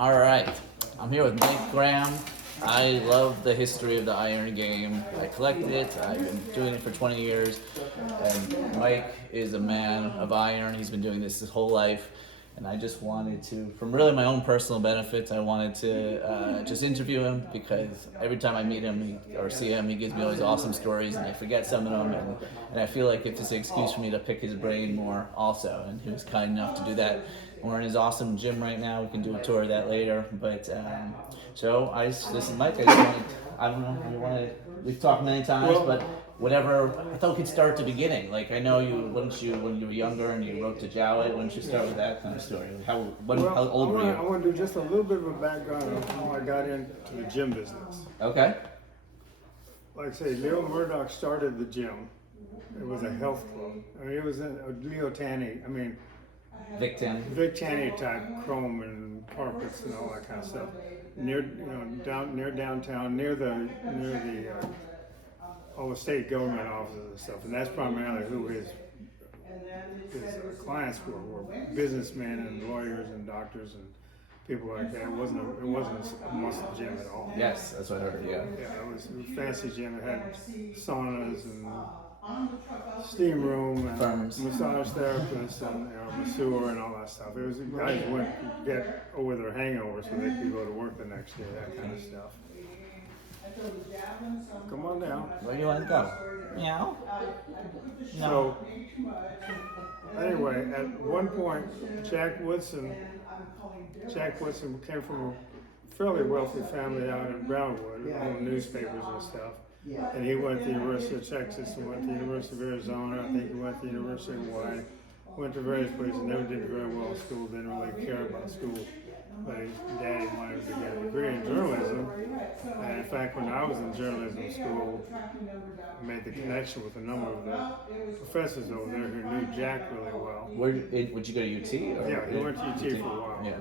All right, I'm here with Mike Graham. I love the history of the iron game. I collected it. I've been doing it for 20 years. And Mike is a man of iron. He's been doing this his whole life. And I just wanted to, from really my own personal benefits, I wanted to just interview him because every time I meet him or see him, he gives me all these awesome stories and I forget some of them. And I feel like it's just an excuse for me to pick his brain more also. And he was kind enough to do that. We're in his awesome gym right now. We can do a tour of that later. But so this is Mike. I don't know. We've talked many times, but whatever. I thought we could start at the beginning. Like I know when you were younger and you wrote to Jowett. Why don't you start with that kind of story? How old were you? I want to do just a little bit of a background on how I got into the gym business. Okay. Like I say, Leo Murdoch started the gym. It was a health club. I mean, it was Leo Tanny. I mean, Vic Tanny type chrome and carpets and all that kind of stuff. Near downtown, near the all the state government offices and stuff, and that's primarily who his clients were businessmen and lawyers and doctors and people like that. It wasn't a muscle gym at all. Yes, that's what I heard. Yeah. Yeah, it was a fancy gym. It had saunas and steam room and massage therapists and masseur and all that stuff. It was guys went to get over their hangover so they could go to work the next day. That kind of stuff. Come on down. Where do you want to go? Meow. So, anyway, at one point, Jack Woodson came from a fairly wealthy family out in Brownwood, owned newspapers and stuff. And he went to the University of Texas and went to the University of Arizona. I think he went to the University of Hawaii. Went to various places, never did very well in school, didn't really care about school. But his daddy wanted him to get a degree in journalism. And in fact, when I was in journalism school, I made the connection with a number of the professors over there who knew Jack really well. Would you go to UT? Yeah, he went to UT for a while. Yeah.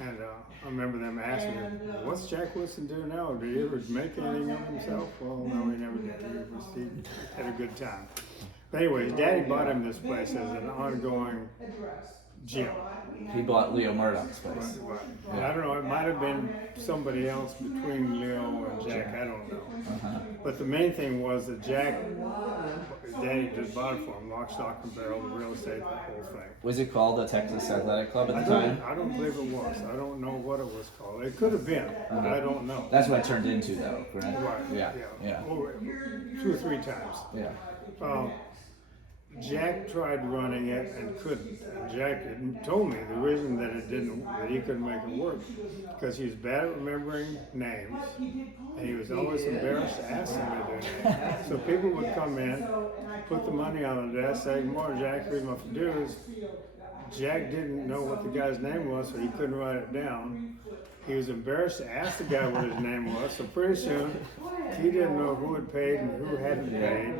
And I remember them asking him, what's Jack Woodson do now? Did he ever make anything of himself? Well, no, he never did. He had a good time. But anyway, his daddy bought him this place as an ongoing gym. He bought Leo Murdoch's place. Right. Yeah. I don't know, it might have been somebody else between Leo and Jack, I don't know. Uh-huh. But the main thing was that Jack, his daddy just bought it for him, lock, stock, and barrel, the real estate, the whole thing. Was it called the Texas Athletic Club at the time? I don't believe it was. I don't know what it was called. It could have been, but I don't know. That's what it turned into, though, correct? Right. Yeah. Over 2 or 3 times. Yeah. Jack tried running it and couldn't. And Jack told me the reason that he couldn't make it work, because he was bad at remembering names, and he was always embarrassed to ask somebody their name. So people would come in, put the money on the desk, say, "More, Jack, here's what to do." Is Jack didn't know what the guy's name was, so he couldn't write it down. He was embarrassed to ask the guy what his name was, so pretty soon he didn't know who had paid and who hadn't paid,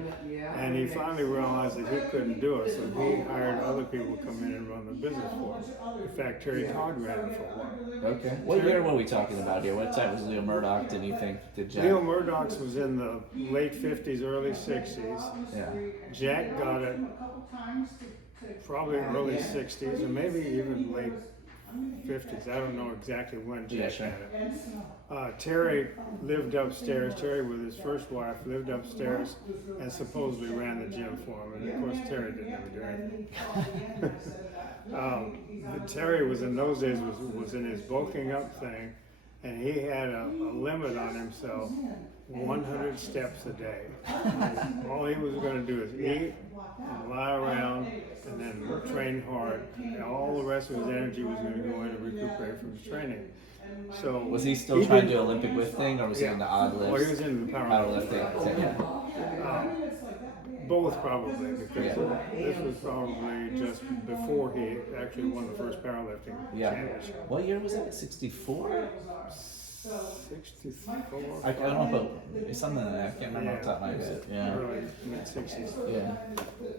and he finally realized that he couldn't do it, so he hired other people to come in and run the business for him. In fact, Terry Todd ran it for a while. Okay. What year were we talking about here? What time was Leo Murdoch, did Jack? Leo Murdoch was in the late 50s, early 60s. Yeah. Jack got it probably early 60s, or maybe even late 50s. I don't know exactly when Jack had it. Terry lived upstairs. Terry, with his first wife, lived upstairs and supposedly ran the gym for him. And of course, Terry didn't ever do anything. Terry was in those days was in his bulking up thing, and he had a limit on himself, 100 steps a day. All he was going to do is eat and lie around and then train hard. And all the rest of his energy was going to go in to recuperate from his training. So was he still trying to do Olympic lifting, or was he into odd lifts? Well, he was into the powerlifting. Yeah. Both probably, because this was probably just before he actually won the first powerlifting championship. What year was that? 64? 64. I don't know, but it's something that I can't remember off the top of my head. Yeah. Early mid-60s. Yeah.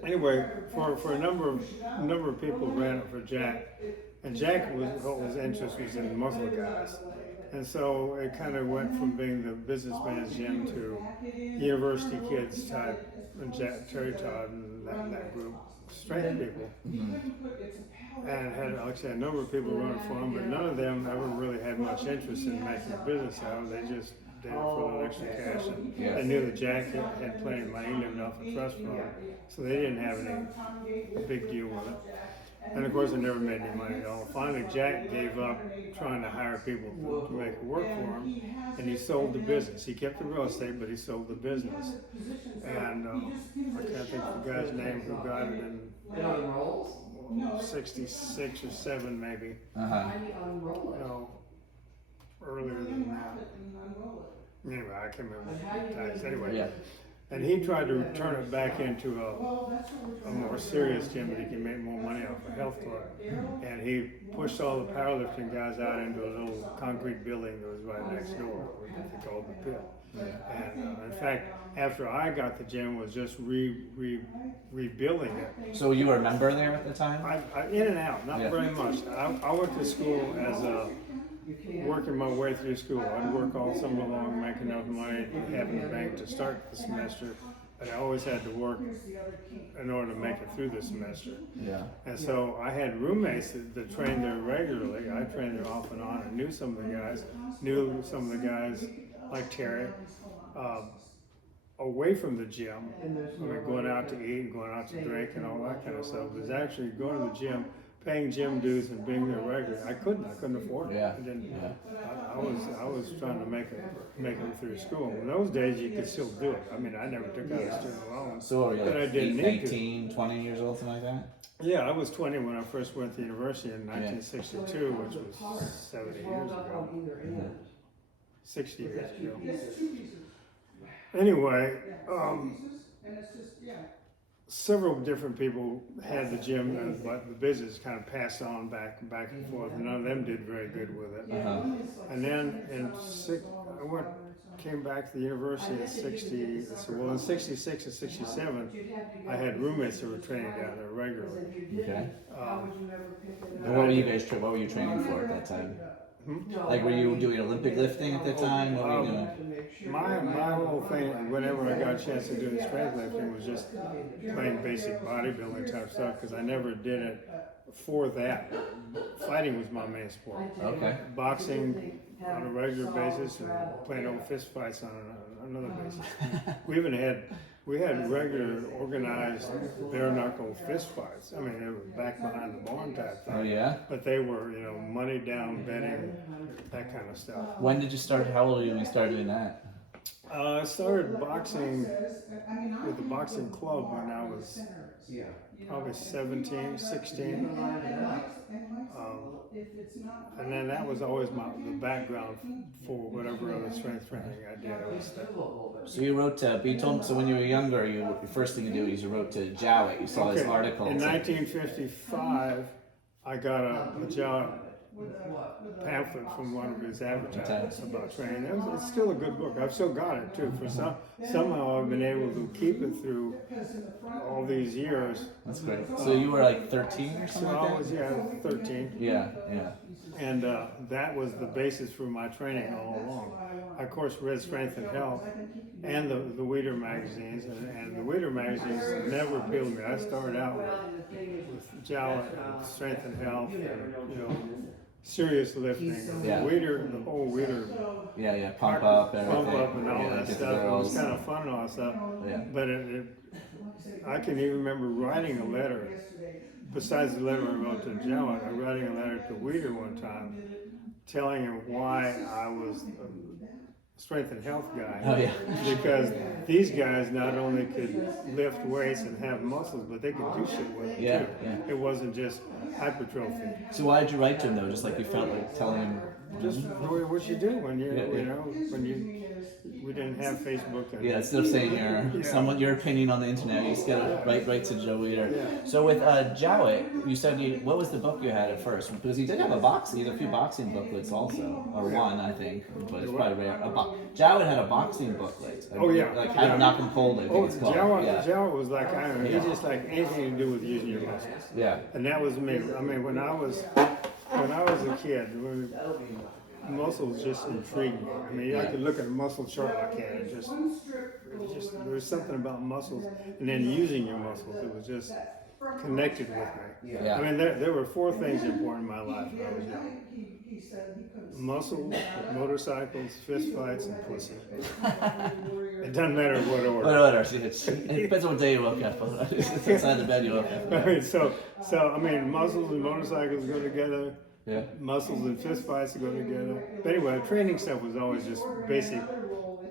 Anyway, for a number of people ran it for Jack, and Jack his interest was in muscle guys, and so it kind of went from being the businessman's gym to university kids type, and Terry Todd and that group, strength people. Mm-hmm. and had, like I said, a number of people running for him, but none of them ever really had much interest in making a business out of it. They just did it for a little extra cash, and they knew that Jack had plenty of money. He lived off a trust fund, so they didn't have any big deal with it. And of course, they never made any money at all. Finally, Jack gave up trying to hire people to make it work for him, and he sold the business. He kept the real estate, but he sold the business. And I can't think of the guy's name who got it in 66 or 7 maybe. No, earlier than that. Anyway, I can't remember the times. Anyway. Yeah. And he tried to turn it back into a more serious gym that he can make more money off a health club. And he pushed all the powerlifting guys out into a little concrete building that was right next door, which they called the pit. And in fact, after I got the gym, was just rebuilding it. So you were a member there at the time? I in and out, not very much. I went to school as working my way through school. I'd work all summer long, make enough money to have in the bank to start the semester, but I always had to work in order to make it through the semester. Yeah. And so I had roommates that trained there regularly. I trained there off and on, and knew some of the guys like Terry, away from the gym. I mean, going out to eat, going out to drink, and all that kind of stuff. It was actually going to the gym, paying gym dues, and being there regularly. I couldn't afford it. Yeah. I was trying to make it through school. In those days, you could still do it. I mean, I never took out a student loan. So what were you, like but I didn't 19, 20 years old, something like that? Yeah, I was 20 when I first went to university in 1962, which was 70 years ago. 60 years ago. Anyway, several different people had the gym, but the business kind of passed on back and forth. And none of them did very good with it. And then came back to the university in 66 and 67, I had roommates who were training down there regularly. Okay. And what were you training for at that time? Like, were you doing Olympic lifting at that time? What were you doing? My whole thing, whenever I got a chance to do strength lifting, was just playing basic bodybuilding type stuff, because I never did it for that. Fighting was my main sport. Okay. Boxing on a regular basis, and playing old fist fights on another basis. We had regular organized bare knuckle fist fights. I mean, it was back behind the barn type thing. Oh yeah? But they were, money down betting, that kind of stuff. When did you start? How old were you when you started doing that? I started boxing with the boxing club when I was probably 17, 16. And then that was always the background for whatever other strength training I did. So you wrote to, so when you were younger, the first thing you did is you wrote to Jowett. You saw his article. In 1955, I got a Jowett pamphlet from one of his advertisements about training. It's still a good book. I've still got it too. Somehow I've been able to keep it through all these years. That's great. So you were like 13 or something like that? I was 13. Yeah. And that was the basis for my training all along. I, of course, read Strength and Health and the Weider magazines, and the Weider magazines never appealed to me. I started out with Jowett and Strength and Health, and serious lifting. Yeah. The whole Weider. Yeah. Pump up, everything. Pump up and all that stuff. It was kind of fun and all that stuff. Yeah. But I can even remember writing a letter. Besides the letter I wrote to Jowett, I writing a letter to Weider one time, telling him why I was a strength and health guy. Oh yeah. Because these guys not only could lift weights and have muscles, but they could do shit with it too. Yeah. It wasn't just hypertrophy. So why did you write to him though? Just like you felt like telling him? Just what you do when we didn't have Facebook. Instead of saying your opinion on the internet, you just gotta write to Joe Weider. Yeah. So with Jowett, you said what was the book you had at first? Because he did have he had a few boxing booklets also, or one I think, but it's probably rare. Jowett had a boxing booklet. Like how to knock him cold, I think it's called. Jowett was like, I don't know, he just like anything to do with using your muscles. Yeah. And that was me. I mean, when I was a kid, muscles just intrigued me. I mean, I could look at a muscle chart like that and just there was something about muscles, and then using your muscles. It was just connected with me. Yeah. I mean, there were four things important in my life when I was young: muscles, motorcycles, fist fights, and pussy. It doesn't matter what order. What order? It depends on what day you woke up. It's inside the bed you woke up. I mean, so I mean, muscles and motorcycles go together. Yeah. Muscles and fist fights go together. But anyway, training stuff was always just basic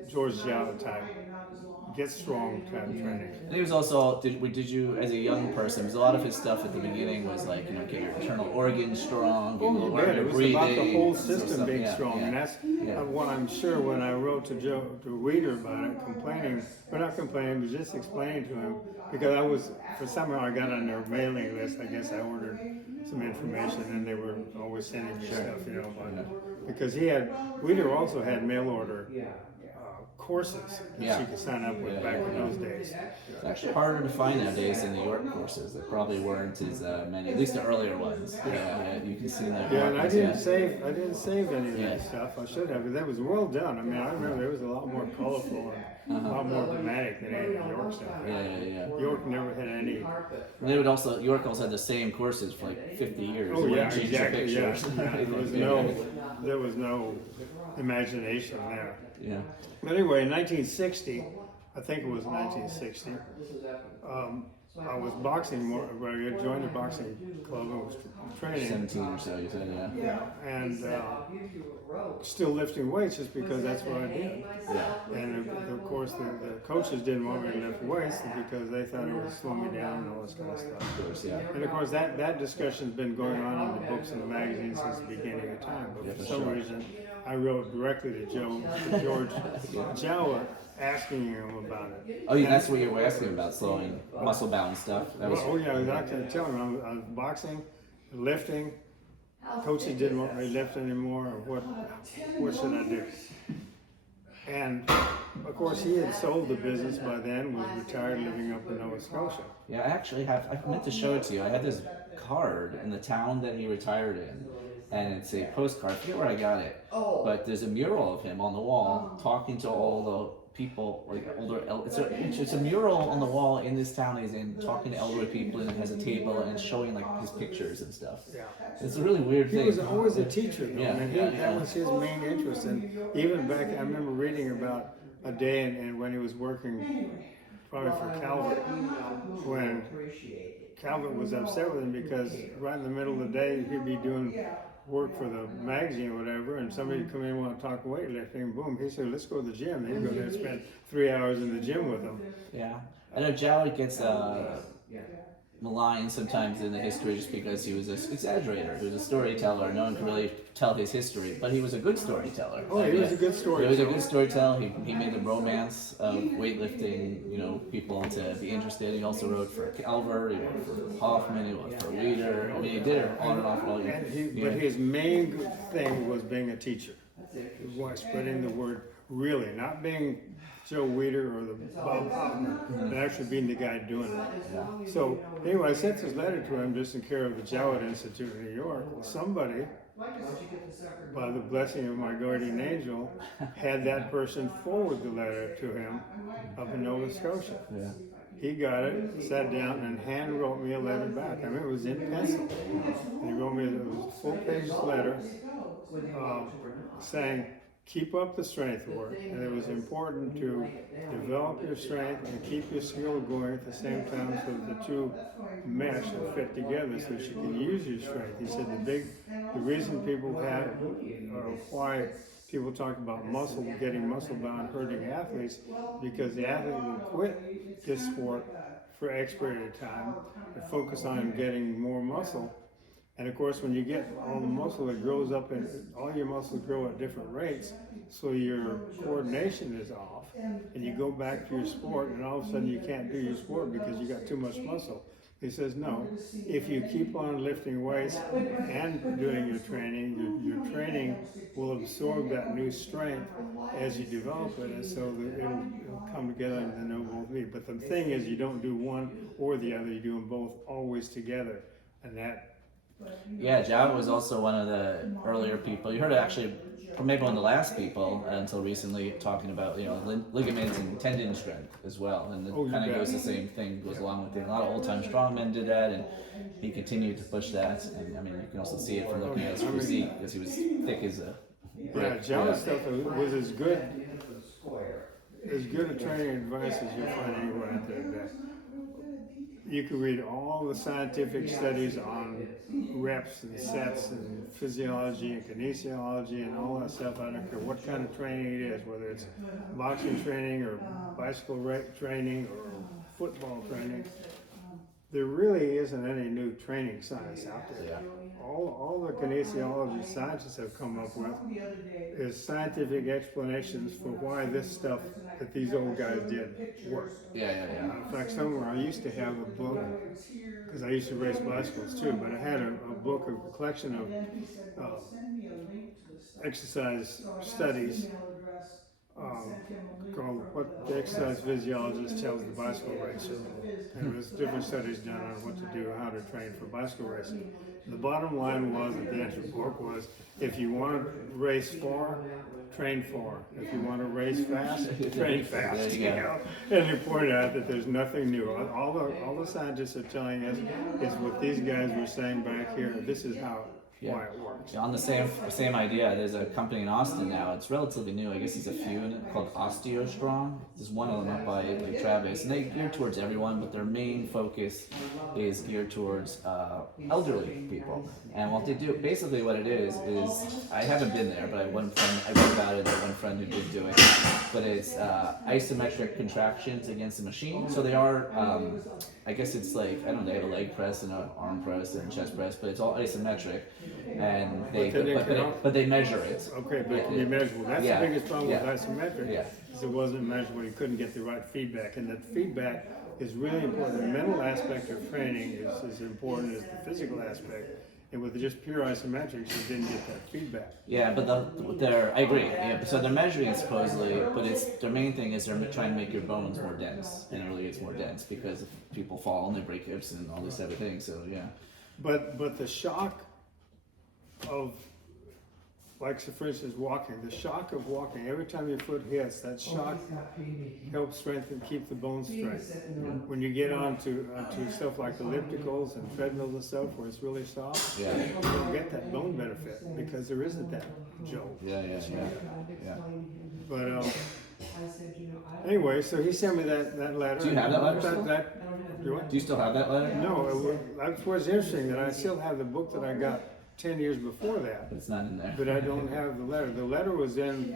George Jowett type, get strong type of training. And he was also, did you, as a young person, because a lot of his stuff at the beginning was like, get your internal organs strong, Yeah, it was breathing, about the whole system stuff. being strong, and that's what I'm sure when I wrote to Weider about it, complaining, but not complaining, but just explaining to him, because for somehow I got on their mailing list. I guess I ordered some information, and they were always sending me stuff, about it. Because Weider also had mail order courses that you could sign up with back in those days. It's actually harder to find nowadays than the York courses. There probably weren't as many, at least the earlier ones. Yeah, you can see that. Yeah, and I didn't save any of that stuff. I should have, but that was well done. I mean, I remember it was a lot more colorful and a lot more dramatic than any York stuff. Yeah. York never had any. And York also had the same courses for like 50 years. Oh yeah, Change exactly. the Yeah. pictures. There was no imagination there. Yeah. But anyway, in 1960, I think it was 1960, I was boxing more. I joined the boxing club and was training. 17 or so, you said, yeah. And still lifting weights just because that's what I did. Yeah. And of course, the coaches didn't want me to lift weights because they thought it would slow me down and all this kind of stuff. Of course, yeah. And of course, that discussion's been going on in the books and the magazines since the beginning of time. But for some reason, I wrote directly to George Jowett, asking him about it. Oh, yeah, that's what you were asking about, slowing muscle bound stuff. That was, I was actually telling him I was boxing, lifting. Coaches didn't want me to lift anymore. Or what should I do? And of course, he had sold the business by then, was retired, living up in Nova Scotia. Yeah, I actually have. I meant to show it to you. I had this card in the town that he retired in, and it's a postcard. I forget where I got it, but there's a mural of him on the wall talking to all the people, like older. It's a mural on the wall in this town he's in, talking to elderly people, and it has a table and it's showing like his pictures and stuff. Yeah. It's a really weird thing. He was always a teacher, though. Yeah, That was his main interest. And even back, I remember reading about a day and when he was working, probably for Calvert, when Calvert was upset with him because right in the middle of the day he'd be doing work for the magazine or whatever, and somebody would come in and want to talk weightlifting. Boom, he said, "Let's go to the gym." He'd go there and spend 3 hours in the gym with them. Yeah, I know Jowett gets maligned sometimes in the history just because he was an exaggerator. He was a storyteller. No one could really tell his history, but he was a good storyteller. Oh, he was a good storyteller. He was a good storyteller. He made the romance of weightlifting, people to be interested. He also wrote for Calvert, he wrote for Hoffman, he wrote for Weider. I mean, he did it on and off all year. But his main thing was being a teacher. Was spreading the word, really, not being Joe Weider or the Bob Hoffman, but actually being the guy doing it. So anyway, I sent this letter to him just in care of the Jowett Institute in New York. Well, somebody, by the blessing of my guardian angel, had that person forward the letter to him up in Nova Scotia. Yeah. He got it, sat down, and hand wrote me a letter back. I mean, it was in pencil. And he wrote me a full-page letter saying, keep up the strength work, and it was important to develop your strength and keep your skill going at the same time so that the two mesh and fit together so that you can use your strength. He said the reason people have, or why people talk about getting muscle bound, hurting athletes, because the athlete will quit this sport for X period of time and focus on getting more muscle. And of course, when you get all the muscle, it grows up, and all your muscles grow at different rates, so your coordination is off, and you go back to your sport, and all of a sudden you can't do your sport because you got too much muscle. He says, no, if you keep on lifting weights and doing your training will absorb that new strength as you develop it, and so that it'll come together and then they'll both meet. But the thing is, you don't do one or the other, you do them both always together, and that Yeah, Jowett was also one of the earlier people. You heard it actually from maybe one of the last people until recently talking about ligaments and tendon strength as well, and it Oh, you kind of bet. goes the same thing goes along with it. A lot of old time strongmen did that, and he continued to push that. And I mean, you can also see it from looking at his physique because he was thick as a Yeah, brick. Jowett stuff was as good a training advice as you'll find anywhere out there today. You can read all the scientific studies on reps and sets and physiology and kinesiology and all that stuff. I don't care what kind of training it is, whether it's boxing training or bicycle training or football training. There really isn't any new training science out there. Yeah. All the kinesiology scientists have come up with is scientific explanations for why this stuff that these old guys did worked. Yeah. In fact, somewhere I used to have a book, because I used to race bicycles too, but I had a book, a collection of exercise studies called What the Exercise Physiologist Tells the Bicycle Racer. And there's different studies done on what to do, how to train for bicycle racing. The bottom line was at the end of the book was, if you want to race far, train far. If you want to race fast, train fast. You know? And they pointed out that there's nothing new. All the scientists are telling us is what these guys were saying back here. This is why it works. On the same idea, there's a company in Austin now. It's relatively new. I guess there's a few in it called OsteoStrong. There's one of them up by Travis, and they gear towards everyone, but their main focus is geared towards elderly people. And what they do, basically, what it is I haven't been there, but I read about it. I had one friend who did do it. But it's isometric contractions against the machine. So they are, I guess it's like, I don't know, they have a leg press and an arm press and a chest press, but it's all isometric. And but they measure it. Okay, but can you measure? That's the biggest problem with isometric. Yeah. Is it wasn't measurable. You couldn't get the right feedback, and that feedback is really important. The mental aspect of training is as important as the physical aspect. And with just pure isometrics, you didn't get that feedback. Yeah, but I agree. Yeah, so they're measuring it supposedly, but their main thing is they're trying to make your bones more dense, and it really gets more dense because if people fall and they break hips and all these type of things. So yeah. But the shock of, like so for instance, walking, the shock of walking, every time your foot hits, that shock helps strengthen, keep the bones straight. When you get onto stuff like ellipticals and treadmills and stuff where it's really soft, you don't get that bone benefit because there isn't that jolt. Yeah. But anyway, so he sent me that letter. Do you have that letter? Do you still have that letter? No, that's what's interesting, that I still have the book that I got 10 years before that. But it's not in there. But I don't have the letter. The letter was in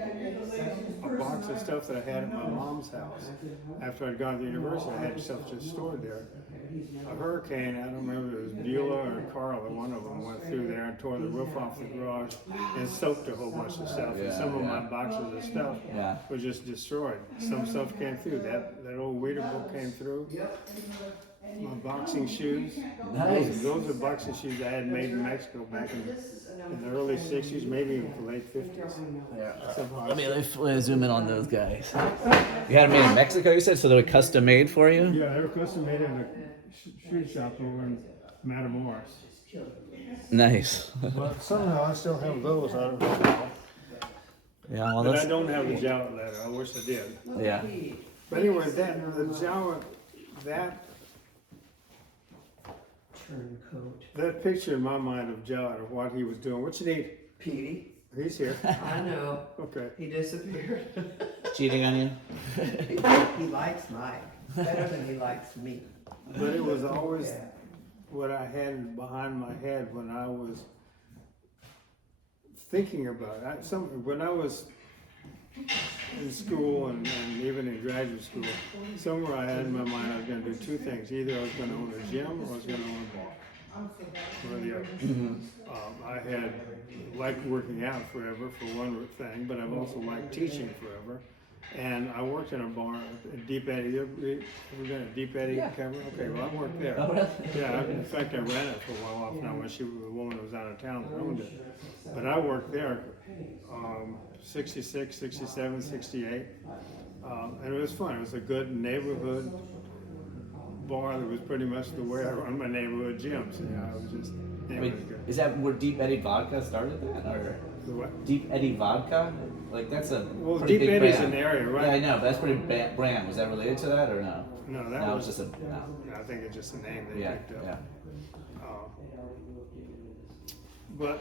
a box of stuff that I had at my mom's house. After I'd gone to the university, I had stuff just stored there. A hurricane, I don't remember if it was Beulah or Carla, one of them went through there and tore the roof off the garage and soaked a whole bunch of stuff. And some of my boxes of stuff were just destroyed. Some stuff came through. That old Weeder book came through. My boxing shoes. Nice. Those are boxing shoes I had made in Mexico back in the early 60s, maybe even the late 50s. Let me zoom in on those guys. You had them made in Mexico, you said? So they were custom made for you? Yeah, they were custom made in a shoe shop over in Matamoros. Nice. But somehow I still have those. I don't know how. Yeah, well, But I don't have the Jowett letter. I wish I did. Yeah. But anyway, the Jowett, that picture in my mind of Jowett of what he was doing. What you need? Petey. He's here. I know. Okay. He disappeared. Cheating on you? He likes Mike better than he likes me. But it was always what I had behind my head when I was thinking about it. When I was in school and even in graduate school, somewhere I had in my mind I was going to do two things. Either I was going to own a gym or I was going to own a bar. One or the other. I had liked working out forever for one thing, but I've also liked teaching forever. And I worked in a bar, Deep Eddy. You ever been at Deep Eddy cover? Okay, well I worked there. Oh, really? Yeah, in fact I ran it for a while off now when the woman was out of town that owned it. But I worked there 66, 67, 68. And it was fun. It was a good neighborhood bar that was pretty much the way I run my neighborhood gyms. You know, it was just I It mean, was good. is that where Deep Eddy Vodka started that, or The what? Deep Eddy Vodka? Like that's a Well, pretty Deep big Eddy's brand. an area, right? Yeah, I know, but that's pretty brand. Was that related to that or no? No, that No, was it's just a no. Yeah, I think it's just a name they Yeah, picked up. yeah. But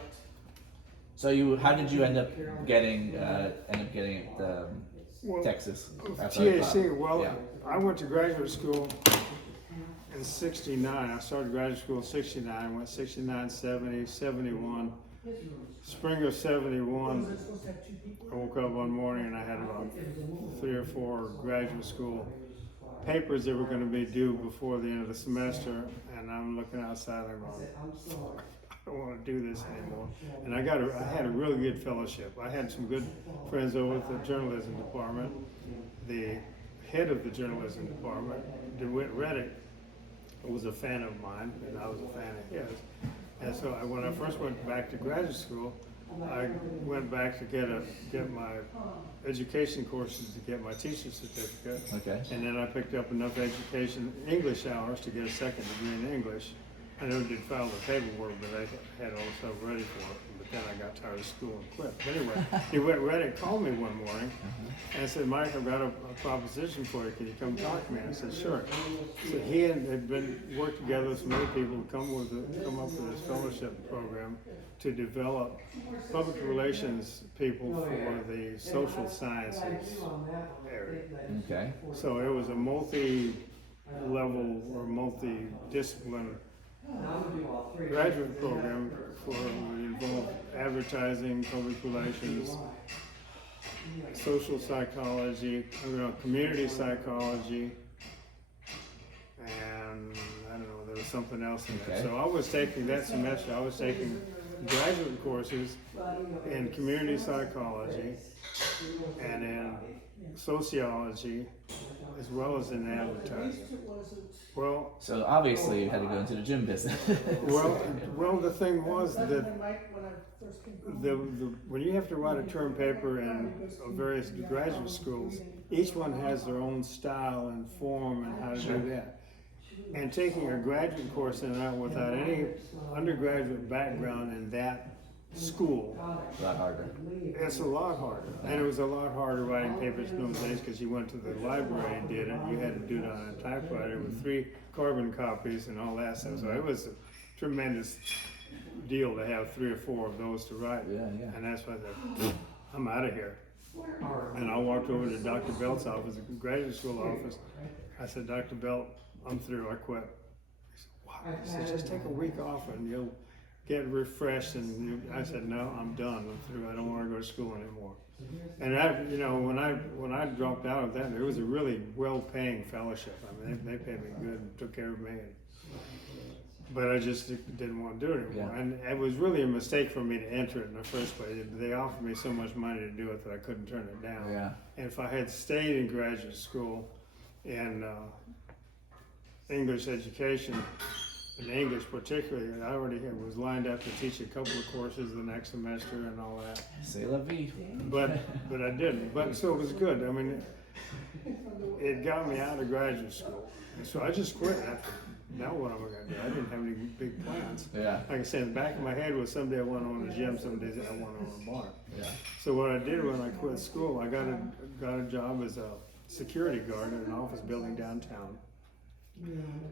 So how did you end up getting the well, Texas? TAC. Well, yeah. I went to graduate school in '69. I started graduate school in '69. Went '69, '70, '71. Spring of '71, I woke up one morning and I had about 3 or 4 graduate school papers that were going to be due before the end of the semester, and I'm looking outside and going, I don't want to do this anymore. And I had a really good fellowship. I had some good friends over at the journalism department. The head of the journalism department, DeWitt Reddick, was a fan of mine, and I was a fan of his. And so when I first went back to graduate school, I went back to get my education courses to get my teacher's certificate. Okay. And then I picked up enough education English hours to get a second degree in English. I never did file the paperwork, but I had all the stuff ready for it. But then I got tired of school and quit. But anyway, Reddick called me one morning and said, Mike, I've got a proposition for you. Can you come talk to me? And I said, sure. So he had worked together with some other people to come up with this fellowship program to develop public relations people for the social sciences area. Okay. So it was a multi-level or multi-discipline graduate program for would involve advertising, public relations, social psychology, community psychology, and I don't know, there was something else in there. Okay. So I was taking that semester, I was taking graduate courses in community psychology and in sociology as well as in advertising. Well, So obviously you had to go into the gym business. well, the thing was that when you have to write a term paper in various graduate schools, each one has their own style and form and how to do that. And taking a graduate course in that without any undergraduate background in that school, A lot harder. it's a lot harder. And it was a lot harder writing papers in those days because you went to the library and did it. You had to do it on a typewriter with 3 carbon copies and all that stuff. So it was a tremendous deal to have 3 or 4 of those to write. Yeah, yeah. And that's why I said, I'm out of here. And I walked over to Dr. Belt's office, the graduate school office. I said, Dr. Belt, I'm through, I quit. He said, wow. He said, just take a week off and you'll get refreshed. And I said, no, I'm done. I'm through. I don't want to go to school anymore. And when I dropped out of that, it was a really well-paying fellowship. I mean, they paid me good and took care of me. But I just didn't want to do it anymore. Yeah. And it was really a mistake for me to enter it in the first place. They offered me so much money to do it that I couldn't turn it down. Yeah. And if I had stayed in graduate school in English education, in English particularly, I already was lined up to teach a couple of courses the next semester and all that. C'est la vie. But I didn't. But so it was good. I mean, it got me out of graduate school. And so I just quit after. Now what am I going to do? I didn't have any big plans. Yeah. Like I said, in the back of my head was someday I want to own a gym, some days I want to own a bar. Yeah. So what I did when I quit school, I got a job as a security guard in an office building downtown.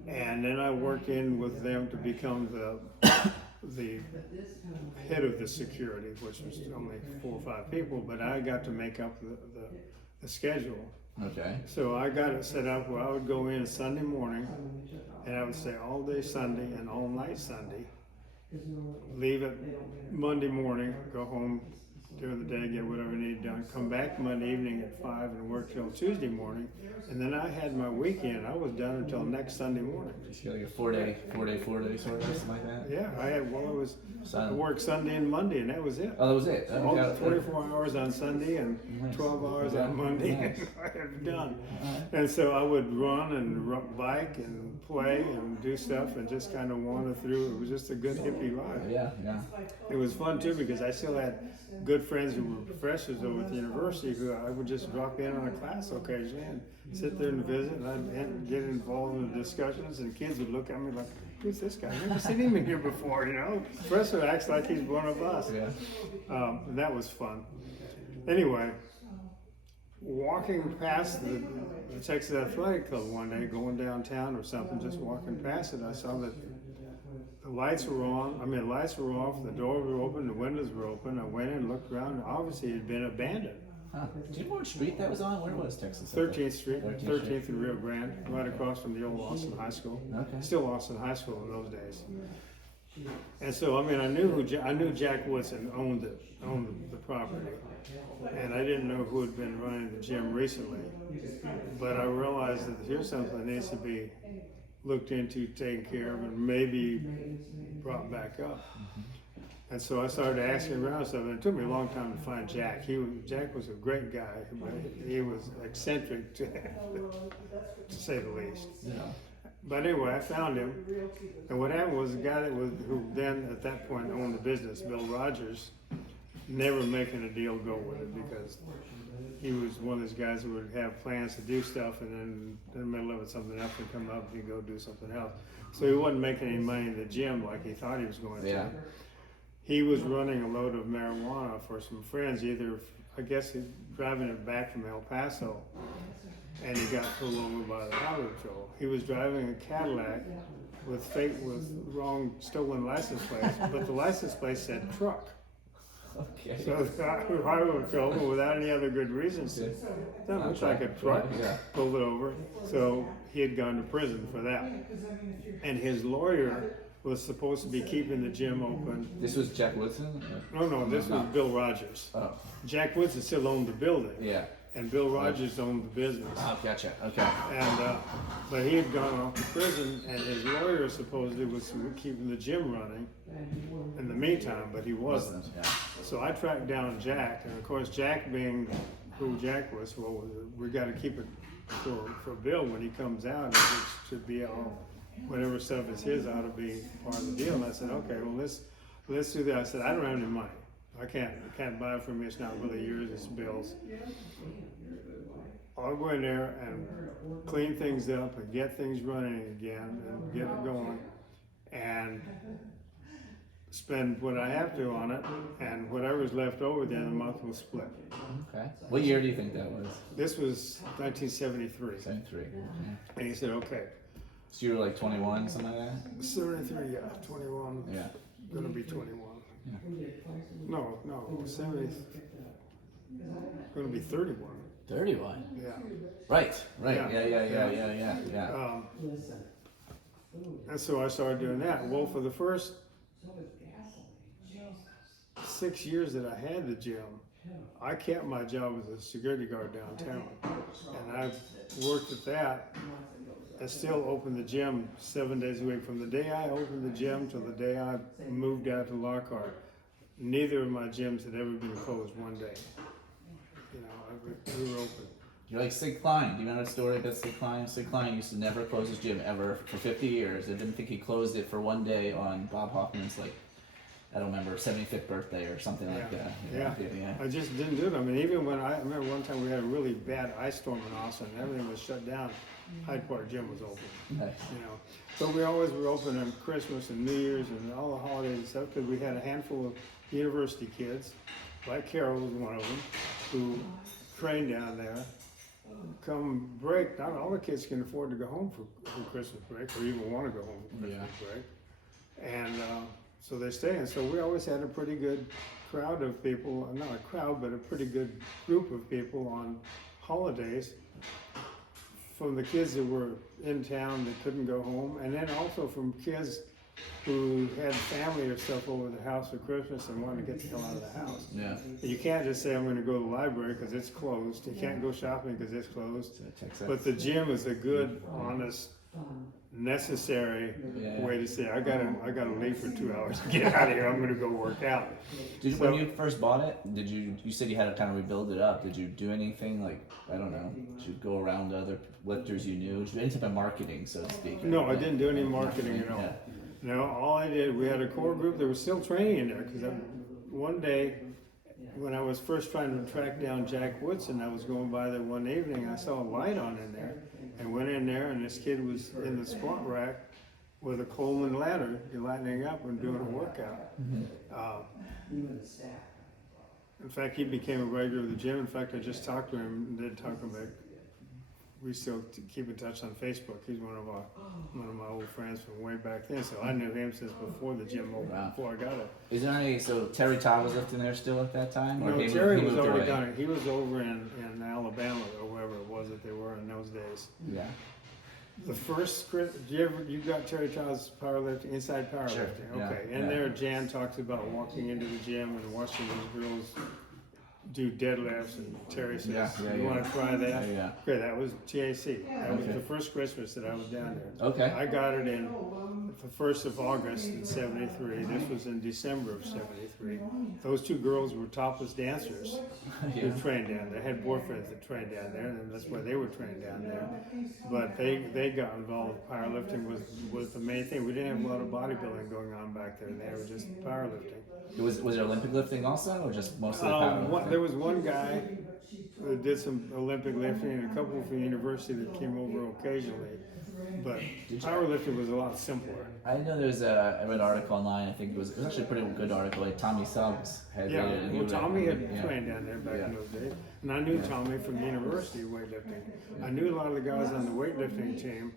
And then I worked in with them to become the head of the security, which was only 4 or 5 people, but I got to make up the schedule. Okay. So I got it set up where I would go in Sunday morning and I would stay all day Sunday and all night Sunday. Leave it Monday morning, go home during the day, get whatever I needed done, come back Monday evening at 5 and work till Tuesday morning. And then I had my weekend. I was done until next Sunday morning. You got like a 4-day sort of something like that? Yeah, I So- worked Sunday and Monday and that was it. Oh, that was it. All 44 hours on Sunday and 12 hours on Monday. Nice. I had done. And so I would run and bike and play and do stuff and just kind of wander through. It was just a good hippie life. Yeah, yeah. It was fun too because I still had good friends who were professors over at the university who I would just drop in on a class occasionally and sit there and visit, and I'd get involved in the discussions, and kids would look at me like, who's this guy? I've never seen him in here before, you know. Professor acts like he's one of us. Yeah. That was fun. Anyway, walking past the Texas Athletic Club one day, going downtown or something, just walking past it, I saw that the lights were on. I mean, the lights were off, the doors were open, the windows were open. I went in and looked around, and obviously it had been abandoned. Huh. Do you know what street that was on? Where was Texas? 13th Street, 13th 13th and Rio Grande, right across from the old Austin High School. Okay. Still Austin High School in those days. And so, I mean, I knew Jack Woodson owned the property, and I didn't know who had been running the gym recently. But I realized that here's something that needs to be looked into, taken care of, and maybe brought back up. And so I started asking around stuff, and it took me a long time to find Jack. Jack was a great guy, but he was eccentric to say the least. Yeah. But anyway, I found him, and what happened was the guy who then at that point owned the business, Bill Rogers, never making a deal go with it because he was one of those guys who would have plans to do stuff, and then in the middle of it something else would come up and he'd go do something else. So he wasn't making any money in the gym like he thought he was going to. Yeah. He was running a load of marijuana for some friends, I guess he's driving it back from El Paso, and he got pulled over by the highway patrol. He was driving a Cadillac with wrong stolen license plates, but the license plate said truck. Okay. So the highway patrol, without any other good reasons, that looks like a truck, Yeah. pulled it over. So he had gone to prison for that. And his lawyer was supposed to be keeping the gym open. This was Jack Woodson? No, this was Bill Rogers. Oh. Jack Woodson still owned the building, Yeah. and Bill Rogers owned the business. Oh, gotcha. Okay. And but he had gone off to prison, and his lawyer supposedly was keeping the gym running in the meantime, but he wasn't. Yeah. So I tracked down Jack, and of course Jack, being who Jack was, well, we got to keep it for Bill when he comes out. It should be all, whatever stuff is his ought to be part of the deal. And I said, okay, well let's do that. I said, I don't have any money. I can't buy it from you. It's not really yours. It's Bill's. I'll go in there and clean things up and get things running again and get it going, and spend what I have to on it, and whatever's left over at the end of the month will split. Okay. What year do you think that was? This was 1973. 73. Okay. And he said, okay. So you were like 21, something like that? 73, yeah, 21. Yeah. Gonna be 21. Yeah. No, 70. Gonna be 31. 31. Yeah. Right. Yeah. Yeah. And so I started doing that. Well, for the first 6 years that I had the gym, I kept my job as a security guard downtown, and I worked at that. I still opened the gym 7 days a week. From the day I opened the gym till the day I moved out to Lockhart, neither of my gyms had ever been closed one day. You know, we were open. You're like Sid Klein. Do you know the story about Sid Klein? Sid Klein used to never close his gym ever for 50 years. I didn't think he closed it for one day on Bob Hoffman's, like, I don't remember, 75th birthday or something like that. Yeah. I just didn't do it. I mean, even when I remember one time we had a really bad ice storm in Austin, and everything was shut down. Hyde Park Gym was open, Nice. you know. But we always were open on Christmas and New Year's and all the holidays and stuff, because we had a handful of university kids, like Carol was one of them, who trained down there. Come break, not all the kids can afford to go home for Christmas break, or even want to go home for Christmas break. And so they stay. And so we always had a pretty good crowd of people, not a crowd, but a pretty good group of people on holidays, from the kids that were in town that couldn't go home, and then also from kids who had family or stuff over the house for Christmas and wanted to get the hell out of the house. Yeah. You can't just say, I'm going to go to the library because it's closed. You can't go shopping because it's closed. But the gym is a good, honest, necessary way to say, I gotta leave for 2 hours to get out of here. I'm going to go work out. When you first bought it, you said you had to kind of rebuild it up. Did you do anything, like, I don't know, did you go around to other lifters you knew? Did you do any type of marketing, so to speak? No, I didn't do any marketing at all. Yeah. No, all I did, we had a core group that was still training in there, because one day when I was first trying to track down Jack Woodson, I was going by there one evening, I saw a light on in there, and went in there, and this kid was in the squat rack with a Coleman ladder, you're lightening up and doing a workout. In fact, he became a regular of the gym. In fact, I just talked to him and did talk about. We still keep in touch on Facebook. He's one of my old friends from way back then. So I knew him since before the gym opened, Wow. before I got it. Is there any? So Terry Todd was lifting there still at that time, or No, he Terry he was moved already away? done it. He was over in Alabama or wherever it was that they were in those days. Yeah. The first script, you got Terry Todd's powerlifting, inside powerlifting. Sure, yeah, Okay. In yeah. there, Jan talks about walking into the gym and watching these girls do deadlifts, and Terry says, "You want to try that?" Yeah. Okay, that was TAC. That was Okay. the first Christmas that I was down there. Okay. I got it in the 1st of August in '73. This was in December of '73. Those two girls were topless dancers who trained down there. They had boyfriends that trained down there, and that's why they were trained down there. But they got involved. Powerlifting was the main thing. We didn't have a lot of bodybuilding going on back there. They were just powerlifting. Was there Olympic lifting also, or just mostly powerlifting? There was one guy who did some Olympic lifting, and a couple from the university that came over occasionally. But powerlifting was a lot simpler. I know there's I read an article online. I think it was actually a pretty good article. Like Tommy Suggs had Yeah, made it, and he well, was- Tommy had yeah. trained down there back Yeah. in those days, and I knew Tommy from the university of weightlifting. I knew a lot of the guys on the weightlifting team.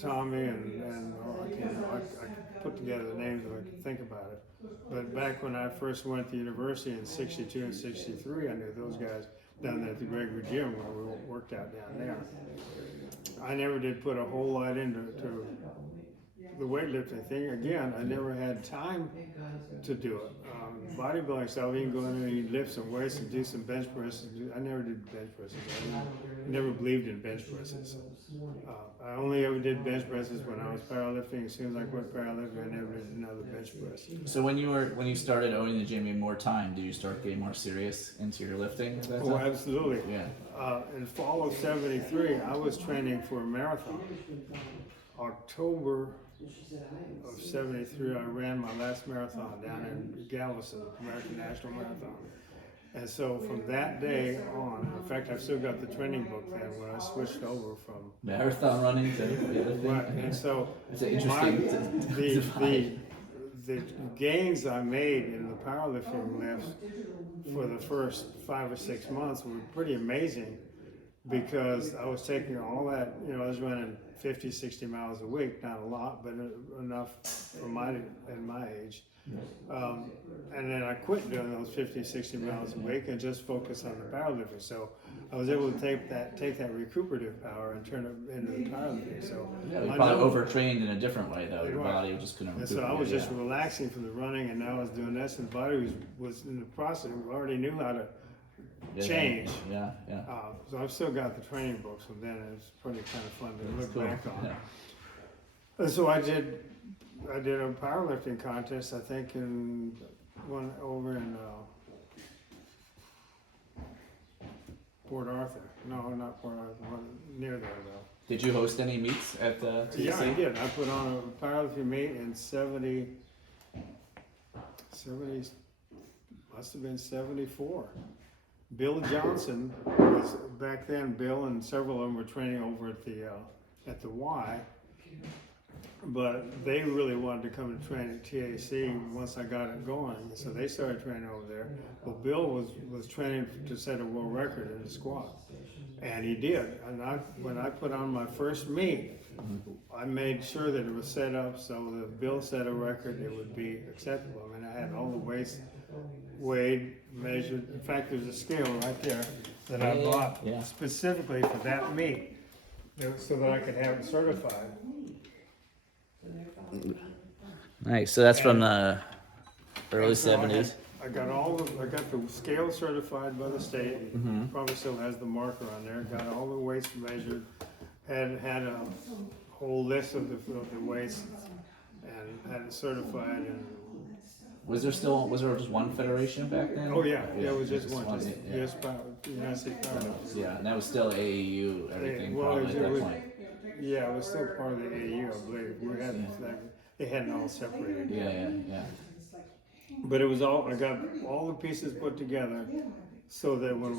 Tommy and I put together the names if I could think about it. But back when I first went to university in '62 and '63, I knew those guys down there at the Gregory Gym where we worked out down there. I never did put a whole lot into the weightlifting thing. Again, I never had time to do it. Bodybuilding stuff, you can go in there and you lift some weights and do some bench presses. I never did bench presses. I never believed in bench presses. I only ever did bench presses when I was powerlifting. As soon as I quit powerlifting, I never did another bench press. So when you started owning the gym, you had more time. Did you start getting more serious into your lifting? At that Oh, time? absolutely. Yeah. In fall of '73, I was training for a marathon. October of '73, I ran my last marathon down in Galveston, American National Marathon. And so from that day on, in fact, I've still got the training book then when I switched over from Marathon running to weightlifting. right. And so It's an interesting. the gains I made in the powerlifting lifts for the first 5 or 6 months were pretty amazing, because I was taking all that, I was running 50, 60 miles a week, not a lot, but enough for my age. And then I quit doing those 50, 60 miles a week and just focused on the powerlifting. So I was able to take that recuperative power and turn it into the powerlifting. So Yeah, you I probably know- overtrained in a different way though. Your Right. body just couldn't. And so I was yeah. just relaxing from the running, and now I was doing this, and the body was in the process. We already knew how to change. Yeah. So I've still got the training books from then, and it's pretty kind of fun to look Cool. back on. Yeah. And so I did a powerlifting contest, I think, in one over in Port Arthur. No, not Port Arthur, one near there though. Did you host any meets at the TC? Yeah, I did. I put on a powerlifting meet in 70, must have been 74. Bill Johnson was back then. Bill and several of them were training over at the Y, but they really wanted to come and train at TAC once I got it going, so they started training over there. Well, Bill was training to set a world record in the squat, and he did. And when I put on my first meet, I made sure that it was set up so that if Bill set a record, it would be acceptable. I mean, I had all the weights weighed, measured. In fact, there's a scale right there that I bought specifically for that meet, so that I could have it certified. Nice. So that's from the early And so '70s. I got the scale certified by the state. Probably still has the marker on there. Got all the weights measured. Had a whole list of the weights, and had it certified. And Was there just one federation back then? oh yeah, it was just one. Yeah. Just United States Powerlifters. Yeah, and that was still AAU, everything Well, probably at that point. Yeah, it was still part of the AU, I believe. They hadn't all separated. Yeah. But it was all, I got all the pieces put together so that when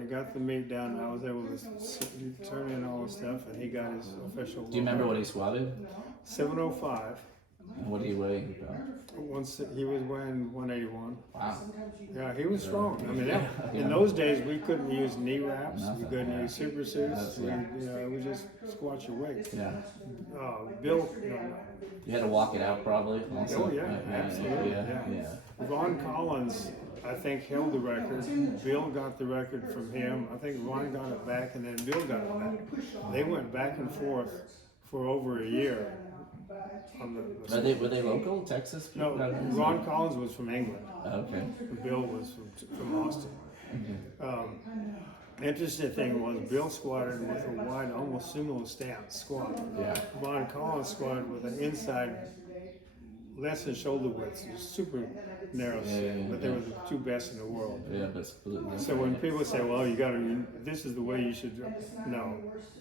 he got the meet done, I was able to turn in all the stuff, and he got his official. Do you remember what he squatted? 705. And what did he weigh? He was weighing 181. Wow. Yeah, he was strong. I mean, in those days we couldn't use knee wraps, we couldn't use super suits. It was just squat your weight. Yeah. Bill. You had to walk it out probably. Also. Oh yeah, absolutely. Yeah. Ron Collins, I think, held the record. Bill got the record from him. I think Ron got it back, and then Bill got it back. They went back and forth for over a year. Were they local, Texas? No, Ron Collins was from England. Okay. Bill was from Austin. Interesting thing was Bill squatted with a wide, almost sumo stance squat. Yeah. Ron Collins squatted with an inside, less than shoulder width, super narrow set, but they were the two best in the world. Yeah, that's So when people say, "Well, this is the way you should," no,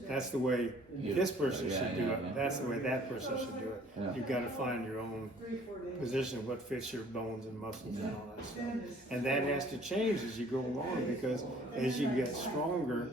that's the way this person should do it. That's the way that person should do it. Yeah. You've got to find your own position, what fits your bones and muscles and all that stuff. And that has to change as you go along, because as you get stronger,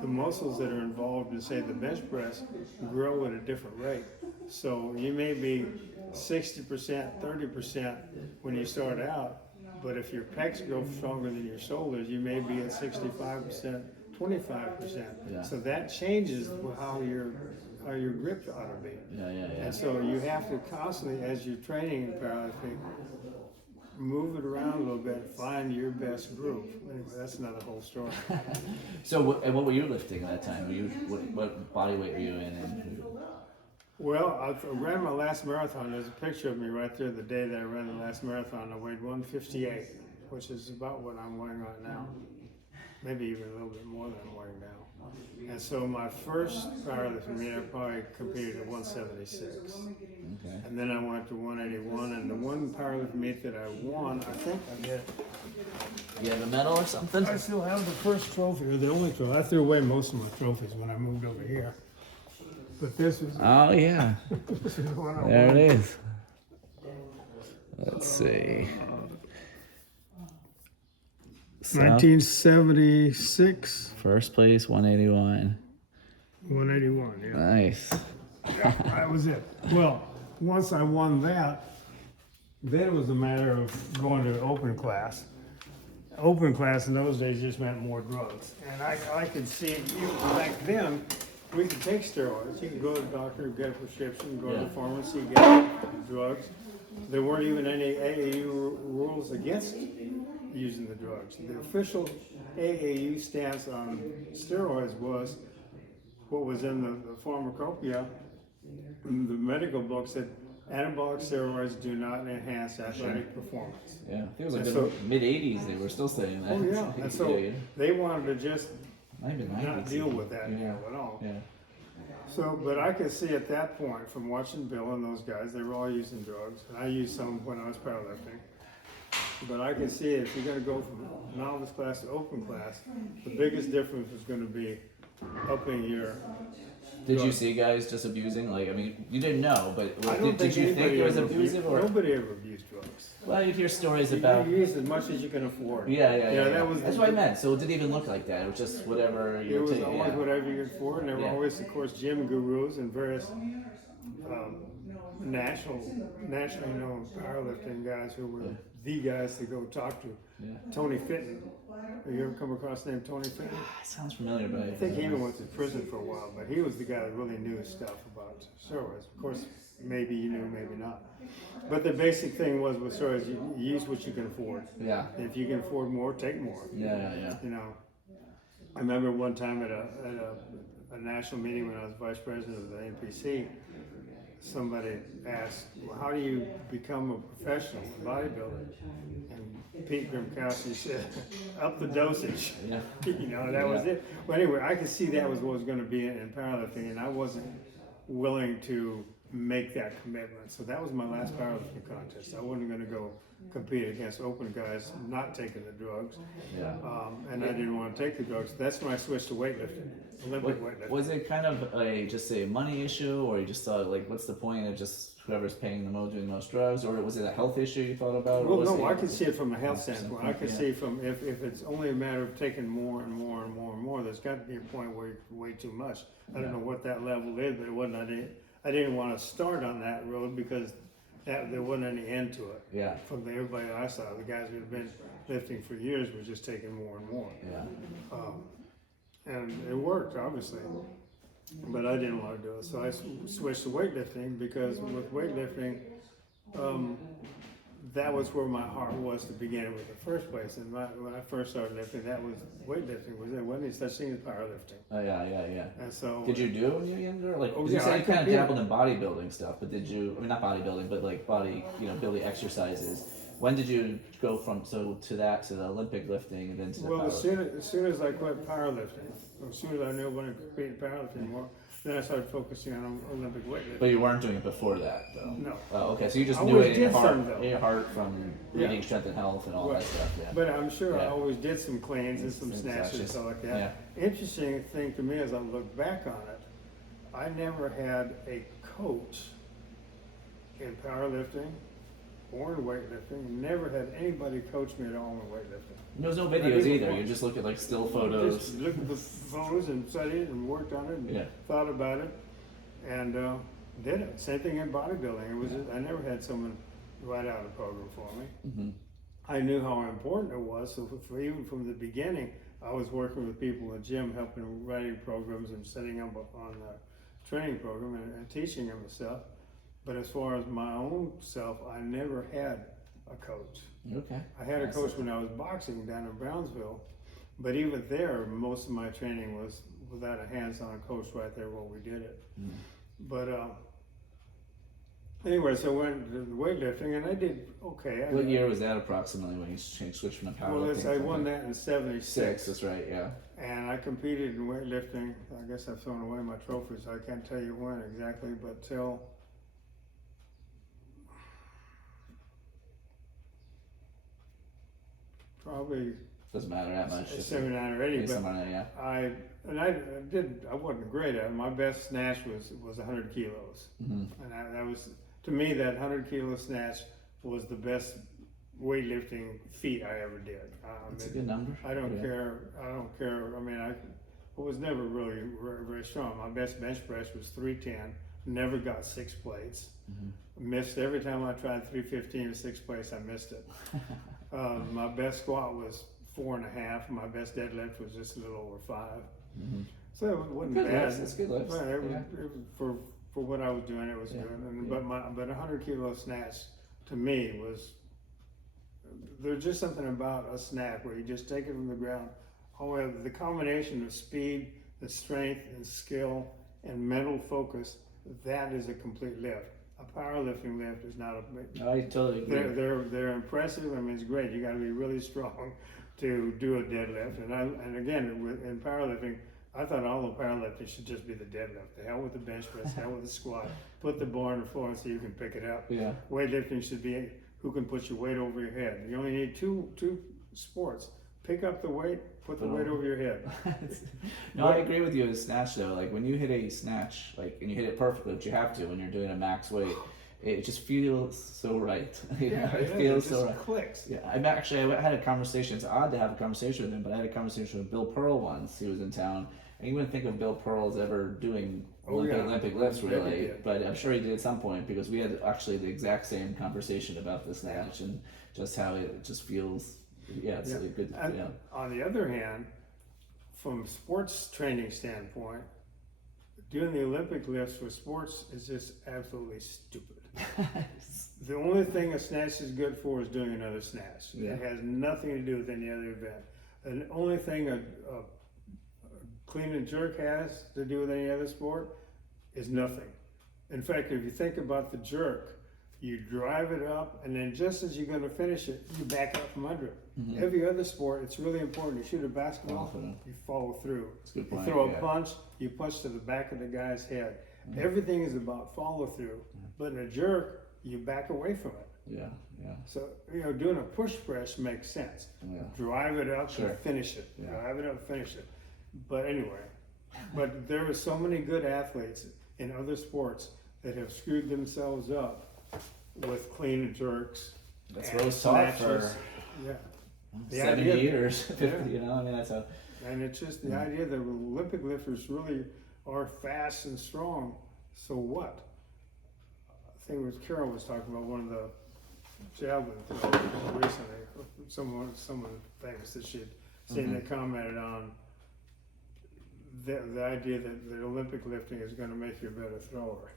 the muscles that are involved in, say, the bench press grow at a different rate. So you may be 60%, 30% when you start out, but if your pecs grow stronger than your shoulders, you may be at 65%, 25%. Yeah. So that changes how your grip ought to be. Yeah. And so you have to constantly, as you're training in powerlifting, move it around a little bit, find your best groove. Anyway, that's another whole story. So, what were you lifting at that time? What body weight were you in? And Well, I ran my last marathon. There's a picture of me right there the day that I ran the last marathon. I weighed 158, which is about what I'm weighing right now. Maybe even a little bit more than I'm weighing now. And so my first powerlifting meet, I probably competed at 176. Okay. And then I went to 181. And the one powerlifting meet that I won, I think I did. You have a medal or something? I still have the first trophy, or the only trophy. I threw away most of my trophies when I moved over here. But this was. Oh yeah. This is the one I There won. it is. Let's see. 1976, First place, 181. 181, yeah. Nice. Yeah, that was it. Well, once I won that, then it was a matter of going to open class. Open class in those days just meant more drugs. And I could see, back then, we could take steroids. You could go to the doctor, get a prescription, go to the pharmacy, get drugs. There weren't even any AAU rules against using the drugs. The official AAU stance on steroids was what was in the pharmacopoeia. The medical book said anabolic steroids do not enhance athletic performance. Yeah, I think it was like And the so- mid-80s they were still saying that. Oh yeah, and so they wanted to just Not even 90s. not deal with that Yeah. deal at all. Yeah. So, but I could see at that point from watching Bill and those guys, they were all using drugs. And I used some when I was powerlifting. But I could see if you're going to go from novice class to open class, the biggest difference is going to be upping your. Did you see guys just abusing? Like, I mean, you didn't know, but I don't did you think anybody it was ever abusive? Or Nobody ever abused drugs. well, you'd hear stories about. You use as much as you can afford. Yeah. That's what I meant. So it didn't even look like that. It was just whatever you It were was taking. always Yeah. whatever you could afford, and there were Yeah. always, of course, gym gurus and various nationally known powerlifting guys who were the guys to go talk to. Yeah. Tony Fitton. Have you ever come across the name Tony Fitton? Sounds familiar, but I think he even went to prison for a while, but he was the guy that really knew stuff about steroids. Of course, maybe you knew, maybe not. But the basic thing was with steroids, you use what you can afford. Yeah. If you can afford more, take more. Yeah. You know, I remember one time at a national meeting when I was vice president of the NPC, somebody asked, well, how do you become a professional bodybuilder? And Pete Grimkowski said, up the dosage. Yeah. You know, that was it. Well, anyway, I could see that was what was going to be in powerlifting, and I wasn't willing to make that commitment. So that was my last powerlifting contest. I wasn't going to go compete against open guys not taking the drugs. Yeah. And I didn't want to take the drugs. That's when I switched to weightlifting, Olympic weightlifting. Was it kind of just a money issue, or you just thought like, what's the point of just whoever's paying the most, doing the most drugs, or was it a health issue you thought about? Or Well, was no, it, I can see it from a health standpoint. I can yeah. see from if it's only a matter of taking more and more and more and more, there's got to be a point where it's way too much. I don't know what that level is, but it wasn't. I didn't want to start on that road because there wasn't any end to it. Yeah. From everybody I saw, the guys who had been lifting for years were just taking more and more. Yeah. And it worked, obviously. But I didn't want to do it, so I switched to weightlifting because with weightlifting, that was where my heart was to begin with in the first place. And when I first started lifting, that was weightlifting. There wasn't any such thing as powerlifting. Oh yeah. And so, did you do it when you were younger? Like, Oh, you yeah, said I you kind of competed. dabbled in bodybuilding stuff, but did you? I mean, not bodybuilding, but like building exercises. When did you go from to the Olympic lifting and then to the well, powerlifting? as soon as I quit powerlifting, as soon as I knew I wanted to compete in powerlifting anymore, then I started focusing on Olympic weightlifting. But you weren't doing it before that, though. No. Oh, okay. So you just I knew always it in your did heart, some, though. from Yeah. reading Strength and Health and all Right. that stuff. Yeah. But I'm sure I Yeah. always did some cleans and some Some snatches and snatches. stuff like that. Yeah. Interesting thing to me as I look back on it, I never had a coach in powerlifting or in weightlifting. Never had anybody coach me at all in weightlifting. There was no Not videos even either. once. You just look at like still photos. Just looked at the photos and studied it and worked on it and Yeah. thought about it and did it. Same thing in bodybuilding. It was I never had someone write out a program for me. Mm-hmm. I knew how important it was, so even from the beginning, I was working with people in the gym, helping them writing programs and setting up on the training program and teaching them and stuff. But as far as my own self, I never had a coach. Okay. I had a Nice. coach when I was boxing down in Brownsville, but even there, most of my training was without a hands-on coach right there while we did it. Mm. But anyway, so I went to the weightlifting, and I did okay. What year was that approximately when you switched from the powerlifting? Well, I won that in '76. Six. That's right. Yeah. And I competed in weightlifting. I guess I've thrown away my trophies, so I can't tell you when exactly, but till probably Doesn't matter that much. Just 79 or 80. But somewhere, yeah. I wasn't great at it. My best snatch was 100 kilos, Mm-hmm. and that was, to me, that 100 kilo snatch was the best weightlifting feat I ever did. That's a good number. I don't Yeah. care. I mean, I was never really very strong. My best bench press was 310. Never got 6 plates. Mm-hmm. Missed every time I tried 315 or 6 plates. I missed it. My best squat was 4.5. My best deadlift was just a little over 5. Mm-hmm. So it wasn't Good bad. lifts. It's good lifts. But it was, Yeah. it was for what I was doing, it was Yeah. good. And, Yeah. but 100 kilo snatch to me was, there's just something about a snatch where you just take it from the ground. However, the combination of speed, the strength and skill and mental focus, that is a complete lift. A powerlifting lift is not a. I totally agree. They're impressive. I mean, it's great. You got to be really strong to do a deadlift. And again, in powerlifting, I thought all the powerlifting should just be the deadlift. The hell with the bench press, the hell with the squat. Put the bar on the floor so you can pick it up. Yeah. Weightlifting should be who can put your weight over your head. You only need two sports. Pick up the weight, put the weight over your head. No, I agree with you with snatch though. Like when you hit a snatch, like and you hit it perfectly, which you have to when you're doing a max weight, it just feels so right. It feels so right. Clicks. Yeah, I had a conversation. It's odd to have a conversation with him, but I had a conversation with Bill Pearl once. He was in town, and you wouldn't think of Bill Pearl as ever doing Olympic lifts, Yeah, he really. did. But I'm sure he did at some point because we had actually the exact same conversation about the snatch and just how it just feels. Yeah, it's Yeah. a good. And Yeah. on the other hand, from a sports training standpoint, doing the Olympic lifts for sports is just absolutely stupid. The only thing a snatch is good for is doing another snatch. Yeah. It has nothing to do with any other event. And the only thing a clean and jerk has to do with any other sport is nothing. In fact, if you think about the jerk, you drive it up, and then just as you're going to finish it, you back up from under it. Mhm. Every other sport, it's really important. You shoot a basketball, Follow through. you follow through. That's a good You point, throw a yeah. punch, you punch to the back of the guy's head. Mhm. Everything is about follow through. But in a jerk, you back away from it. Yeah, yeah, So, doing a push press makes sense. yeah. Drive it up Sure. and finish it. Yeah. Drive it up, finish it. But anyway, but there are so many good athletes in other sports that have screwed themselves up with clean and jerks. That's and what I was taught for snatches. Yeah. The 70 idea- years, 50, Yeah. you know, I mean, that's how, And it's just the idea that Olympic lifters really are fast and strong. So what? I think it was Carol was talking about one of the javelin throwers recently. Someone famous that she'd seen that commented on the idea that Olympic lifting is going to make you a better thrower.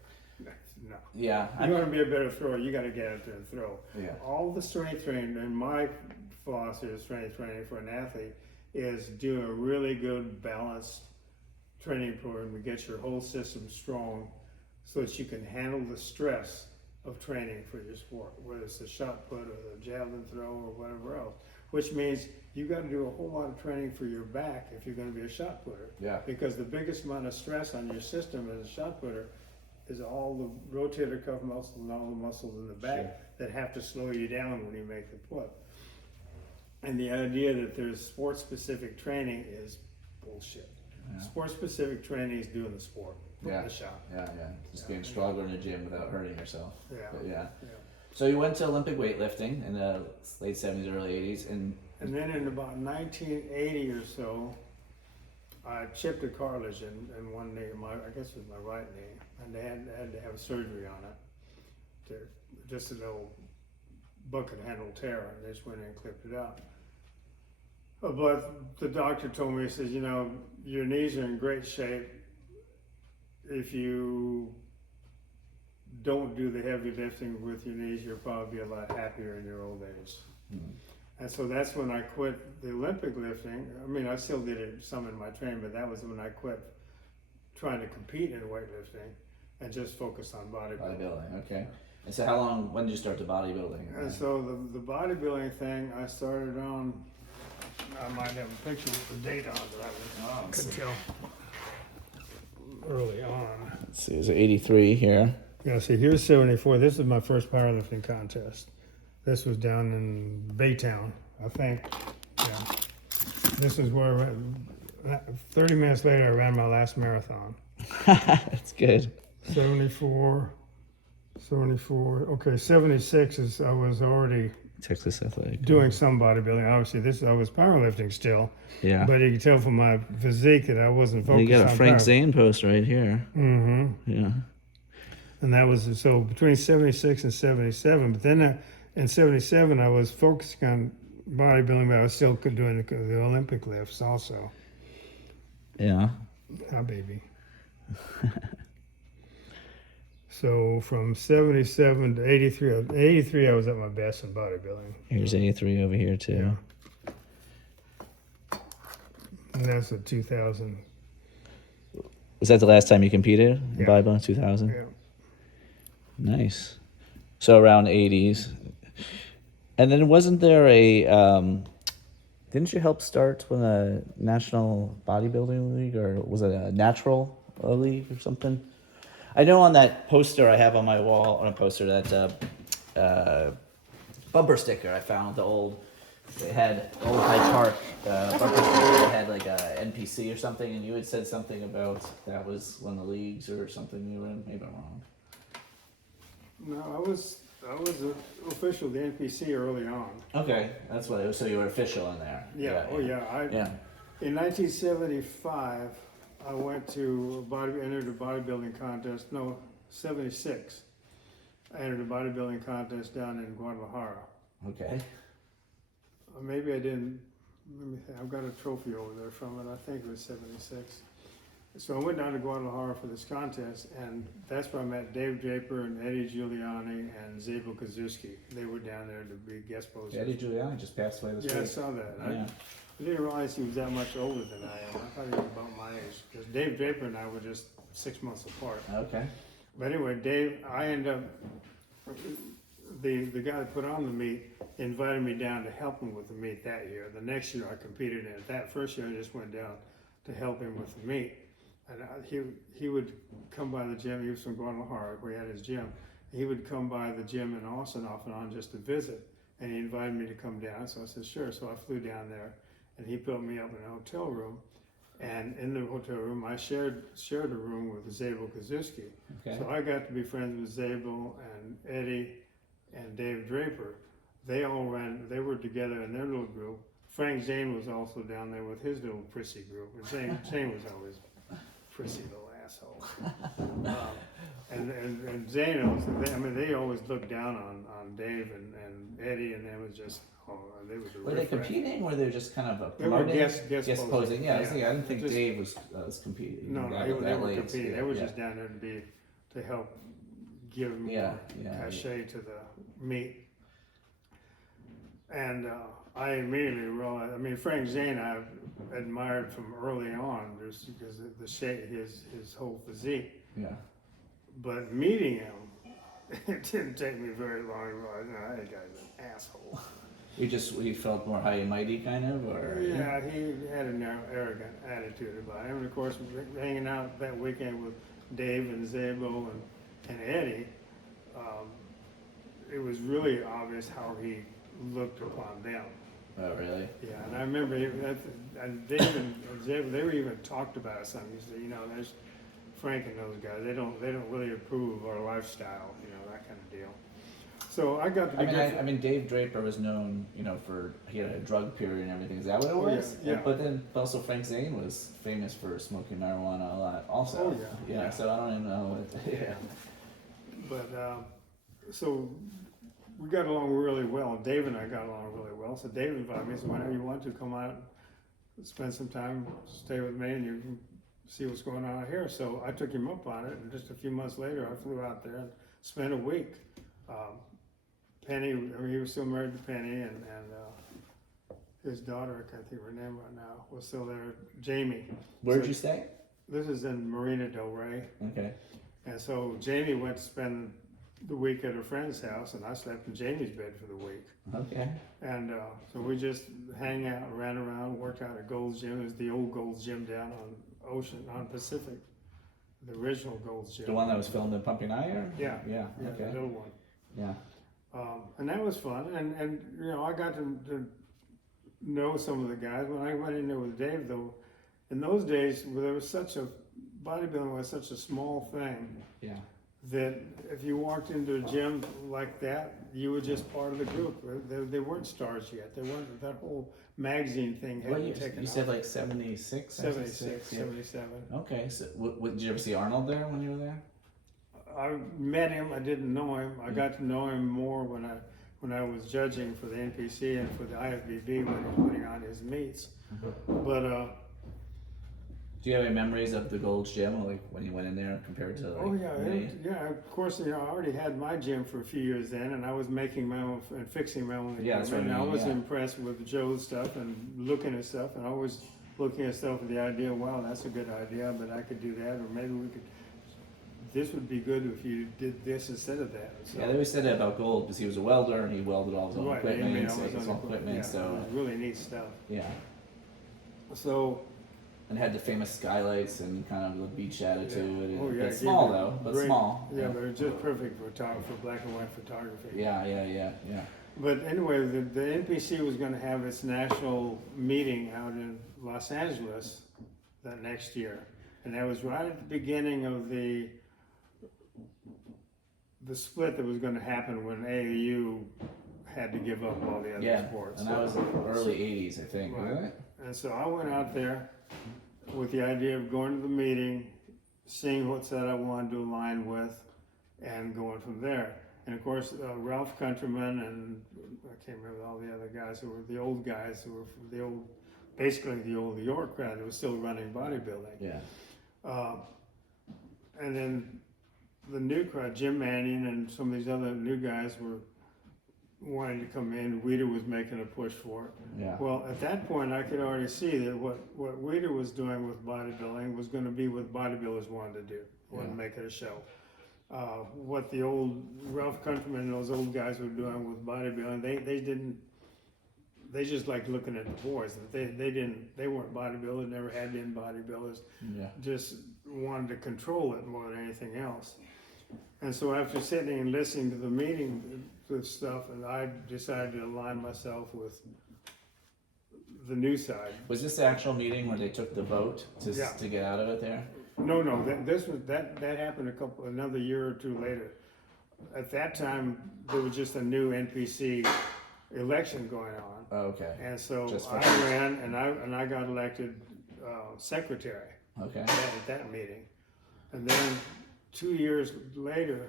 No. yeah. You want to be a better thrower, you got to get out there and throw. Yeah. All the strength training, and my philosophy of strength training for an athlete is do a really good balanced training program to get your whole system strong so that you can handle the stress of training for your sport, whether it's the shot put or the javelin throw or whatever else, which means you got to do a whole lot of training for your back if you're going to be a shot putter. Yeah. Because the biggest amount of stress on your system as a shot putter is all the rotator cuff muscles and all the muscles in the back Sure. that have to slow you down when you make the put. And the idea that there's sport-specific training is bullshit. Yeah. Sport-specific training is doing the sport, not Yeah. the shot. Yeah, just being stronger in the gym without hurting yourself. Yeah. But yeah. Yeah. So you went to Olympic weightlifting in the late 70s, early 80s, and And then in about 1980 or so, I chipped a cartilage in one knee, I guess it was my right knee, and they had to have surgery on it. Just a little bucket handle tear, and they just went in and clipped it out. But the doctor told me, he says, you know, your knees are in great shape. If you don't do the heavy lifting with your knees, you'll probably be a lot happier in your old age. And so that's when I quit the Olympic lifting. I mean, I still did it some in my training, but that was when I quit trying to compete in weightlifting and just focused on bodybuilding. bodybuilding. Okay. And so when did you start the bodybuilding? And so the bodybuilding thing, I started on, I might have a picture with the date on it, but I could tell early on. Let's see, is it 83 here? Yeah, see, here's 74. This is my first powerlifting contest. This was down in Baytown, I think. Yeah. This is where 30 minutes later I ran my last marathon. That's good. 74. Okay, 76 is I was already Texas Athletic. doing some bodybuilding. Obviously, I was powerlifting still. Yeah. But you can tell from my physique that I wasn't focused on You got a Frank power. Zane post right here. Mm-hmm. Yeah. And that was so between 76 and 77. But then in 77, I was focusing on bodybuilding, but I was still doing the Olympic lifts also. Yeah. Ah, baby. So from 77 to 83, 83 I was at my best in bodybuilding. Here's 83 over here too. And that's at 2000. Was that the last time you competed in Yeah. bodybuilding? 2000. Yeah. Nice. So around 80s. And then wasn't there a didn't you help start with a national bodybuilding league, or was it a natural league or something? I know on that poster I have on my wall, on a poster, that bumper sticker I found, they had old Hyde Park bumper sticker that had like a NPC or something, and you had said something about that was one of the leagues or something you were in. Maybe I'm wrong. No, I was an official of the NPC early on. Okay, that's what it was. So you were official in there. Yeah. Yeah. In 1975, I went to entered a bodybuilding contest. No, 76. I entered a bodybuilding contest down in Guadalajara. Okay. Or maybe I didn't. Let me think. I've got a trophy over there from it. I think it was 76. So I went down to Guadalajara for this contest, and that's where I met Dave Draper and Eddie Giuliani and Zabel Kazuski. They were down there to be guest posers. Eddie Giuliani just passed away this Yeah, I week. saw that. Yeah. I didn't realize he was that much older than I am. I thought he was about my age. Because Dave Draper and I were just 6 months apart. Okay. But anyway, I ended up, the guy that put on the meet invited me down to help him with the meet that year. The next year I competed in it. That first year I just went down to help him with the meet. And he would come by the gym. He was from Guadalajara, where he had his gym. He would come by the gym in Austin off and on just to visit. And he invited me to come down. So I said, sure. So I flew down there, and he put me up in a hotel room. And in the hotel room, I shared a room with Zabel Kazuski. Okay. So I got to be friends with Zabel and Eddie and Dave Draper. They were together in their little group. Frank Zane was also down there with his little prissy group. And Zane was always prissy little asshole. And Zane also, they always looked down on Dave and Eddie, and they was just, they were the Were they competing, or they were just kind of They were promoting? guest posing. Yeah, Yeah. I didn't think Just- Dave was competing. No, That they was were that late. competing. Yeah, They were yeah. just down there to help give more Yeah. cachet to the meet. And I immediately realized. I mean, Frank Zane I admired from early on, just because of the shape, his whole physique. Yeah. But meeting him, it didn't take me very long to realize, no, that guy's an asshole. You felt more high and mighty, kind of, or Yeah, he had an arrogant attitude about him. And of course, hanging out that weekend with Dave and Zabel and Eddie, it was really obvious how he looked upon them. Oh, really? Yeah, and I remember, and Dave and Zabel, they were even talked about something. He said, there's Frank and those guys. They don't really approve of our lifestyle, that kind of deal. So I got to be I mean, Dave Draper was known, for he had a drug period and everything. Is that what it was? Yeah. But then also Frank Zane was famous for smoking marijuana a lot, also. Oh, yeah. Yeah. So I don't even know. Yeah. But so we got along really well. Dave and I got along really well. So Dave invited me. So whenever you want to come out, spend some time, stay with me, and you can see what's going on here. So I took him up on it, and just a few months later, I flew out there and spent a week. Penny, he was still married to Penny, and his daughter, I can't think of her name right now, was still there, Jamie. Where'd you stay? This is in Marina Del Rey. Okay. And so Jamie went to spend the week at her friend's house, and I slept in Jamie's bed for the week. Okay. And so we just hang out, ran around, worked out at Gold's Gym. It was the old Gold's Gym down on Pacific, the original Gold's Gym. The one that was filmed in Pumping Iron? Yeah. Yeah. Yeah, Okay. the little one. Yeah. And that was fun. And I got to know some of the guys. When I went in there with Dave, though, in those days, there was bodybuilding was such a small thing. Yeah. That if you walked into a gym like that, you were just part of the group. They weren't stars yet. They weren't, that whole magazine thing What hadn't year? taken You off. said like 76? 76, Yeah. 77. Okay. So did you ever see Arnold there when you were there? I met him. I didn't know him. I got to know him more when I was judging for the NPC and for the IFBB when he was putting on his meets. But Do you have any memories of the Gold's Gym, like when you went in there compared to like me? Of course. I already had my gym for a few years then, and I was making my own and fixing my own Yeah, that's equipment. what I And I mean, was yeah. impressed with Joe's stuff and looking at stuff, and always looking at stuff with the idea, wow, that's a good idea, but I could do that, or maybe we could. This would be good if you did this instead of that. So, Yeah, they always said that about Gold because he was a welder and he welded all his own right, equipment. made His all his own own equipment. Yeah, So it was really neat stuff. yeah, So. and had the famous skylights and kind of the beach attitude. And, Oh, yeah, it's it small gave you though, but great- small. Yeah, but it's just perfect for black and white photography. Yeah. But anyway, the NPC was going to have its national meeting out in Los Angeles that next year, and that was right at the beginning of the split that was going to happen when AAU had to give up all the other Yeah, sports. and that was early '80s, I think, Right. wasn't it? And so I went out there with the idea of going to the meeting, seeing what set I wanted to align with, and going from there. And of course, Ralph Countryman and I can't remember all the other guys who were the old guys who were from the old, basically the old New York crowd that was still running bodybuilding. Yeah. And then the new crowd, Jim Manning and some of these other new guys were wanting to come in. Weeder was making a push for it. Yeah. Well, at that point, I could already see that what Weeder was doing with bodybuilding was going to be what bodybuilders wanted to do, wanted to make it a show. What the old Ralph Countryman and those old guys were doing with bodybuilding, they just liked looking at the boys. They weren't bodybuilders, never had been bodybuilders. Yeah. Just wanted to control it more than anything else. And so after sitting and listening to the meeting with stuff, and I decided to align myself with the new side. Was this the actual meeting where they took the vote to Yeah. to get out of it there? No, that happened another year or two later. At that time, there was just a new NPC election going on, Oh, okay. and so Just for- I ran and I got elected secretary Okay. at that meeting, and then 2 years later,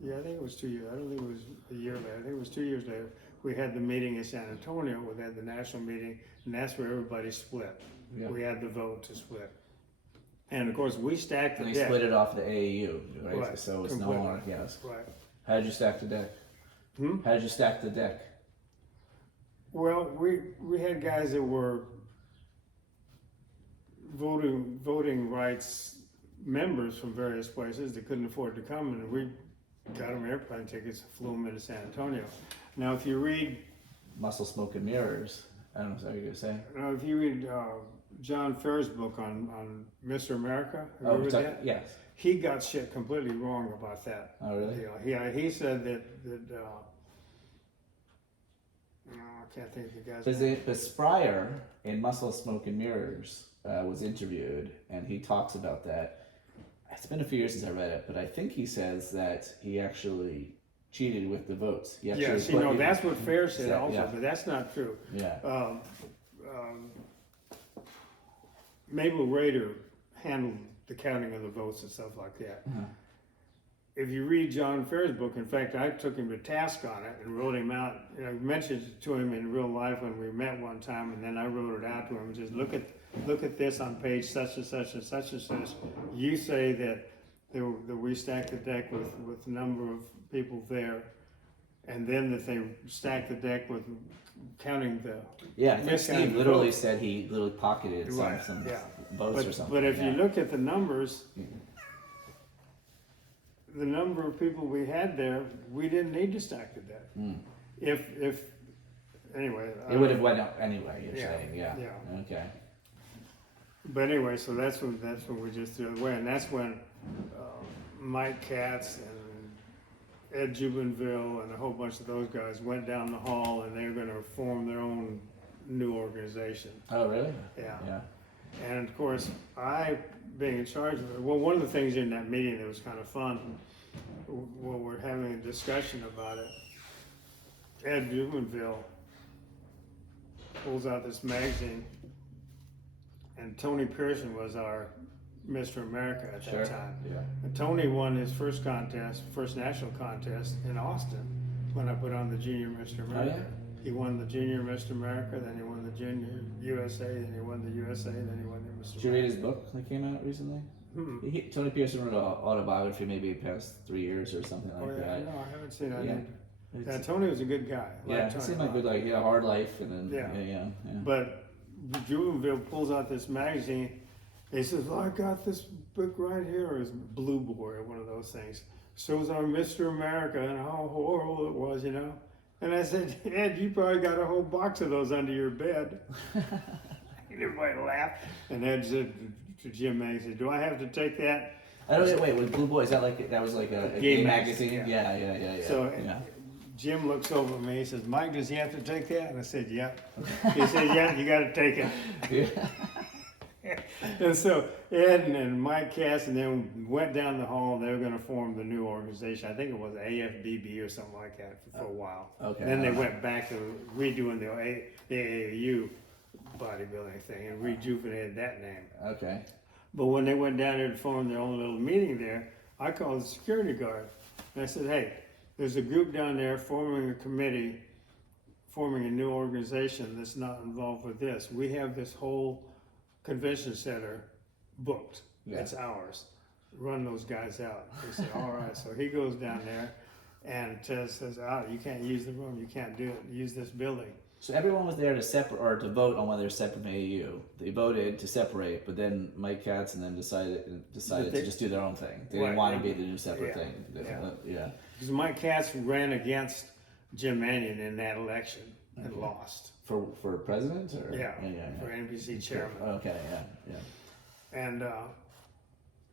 yeah, I think it was 2 years. I don't think it was a year later. I think it was 2 years later. We had the meeting in San Antonio. We had the national meeting, and that's where everybody split. Yeah. We had the vote to split. And of course, we stacked the And they deck. split it off the AAU, right? Right, So it's no completely. more. Yes. Right. How did you stack the deck? How did you stack the deck? Well, we had guys that were voting rights members from various places that couldn't afford to come, and we got them airplane tickets, flew them into San Antonio. Now, if you read, Muscle, Smoke, and Mirrors. I don't know if that's what you're gonna say. if you read John Fair's book on Mr. America, have you Oh, read that? yes. He got shit completely wrong about that. Oh, really? He said that I can't think of the guy's name. But Spryer in Muscle, Smoke, and Mirrors was interviewed, and he talks about that. It's been a few years since I read it, but I think he says that he actually cheated with the votes. He actually Yes, you know, put- that's what Fair said Yeah, also, yeah. but that's not true. Yeah. Mabel Rader handled the counting of the votes and stuff like that. Uh-huh. If you read John Fair's book, in fact, I took him to task on it and wrote him out. I mentioned it to him in real life when we met one time, and then I wrote it out to him. Just look at this on page such and such and such and such. You say that we stacked the deck with the number of people there, and then that they stacked the deck with counting the Yeah, I think miscounted Steve literally votes. said he literally pocketed Right, some yeah. votes or something. But if yeah. you look at the numbers, the number of people we had there, we didn't need to stack the deck. If anyway, It would have went up anyway, you're Yeah, saying, yeah. yeah. Okay. But anyway, so that's when we just threw it away, and that's when Mike Katz and Ed Jubenville and a whole bunch of those guys went down the hall, and they were going to form their own new organization. Oh, really? Yeah. Yeah. And of course, I, being in charge of it, well, one of the things in that meeting that was kind of fun, when we're having a discussion about it, Ed Jubenville pulls out this magazine, and Tony Pearson was our Mr. America at Sure. that time. Yeah. And Tony won his first national contest in Austin when I put on the Junior Mr. America. yeah? He won the Junior Mr. America, then he won the Junior USA, then he won the USA, then he won the Mr. Did you read his book that came out recently? Tony Pearson wrote an autobiography maybe the past 3 years or something like Oh yeah, that. no, I haven't seen it. Yeah. Yeah, Tony was a good guy. Yeah, Liked it Tony seemed a like lot. good, like, hard life, and then, Yeah. yeah. But Jubenville pulls out this magazine. He says, "Well, I got this book right here." It was Blue Boy or one of those things. Shows our Mr. America and how horrible it was, you know. And I said, "Ed, you probably got a whole box of those under your bed." And everybody laughed. And Ed said to Jim Magazine, "Do I have to take that?" I don't know, wait, was Blue Boy, is that like, that was like a game magazine? yeah. Yeah. So yeah. Jim looks over at me. He says, "Mike, does he have to take that?" And I said, "Yep." He said, "Yeah, you got to take it." Yeah. And so Ed and Mike Cass and them went down the hall, and they were going to form the new organization. I think it was AFBB or something like that for a while. Okay. And then they went back to redoing the AAU bodybuilding thing and rejuvenated that name. Okay. But when they went down there to form their own little meeting there, I called the security guard. And I said, "Hey, there's a group down there forming a committee, forming a new organization that's not involved with this. We have this whole convention center booked. Yeah. It's ours. Run those guys out." He said, "All right." So he goes down there and says, "You can't use the room. You can't do it. Use this building." So everyone was there to separate, or to vote on whether they're separate from AAU. They voted to separate, but then Mike Katz and them decided to just do their own thing. They didn't Right. want to be the new separate Yeah. thing. Yeah. Because Mike Katz ran against Jim Mannion in that election and lost. For president, or Yeah, yeah. for NBC chairman. Okay, yeah. And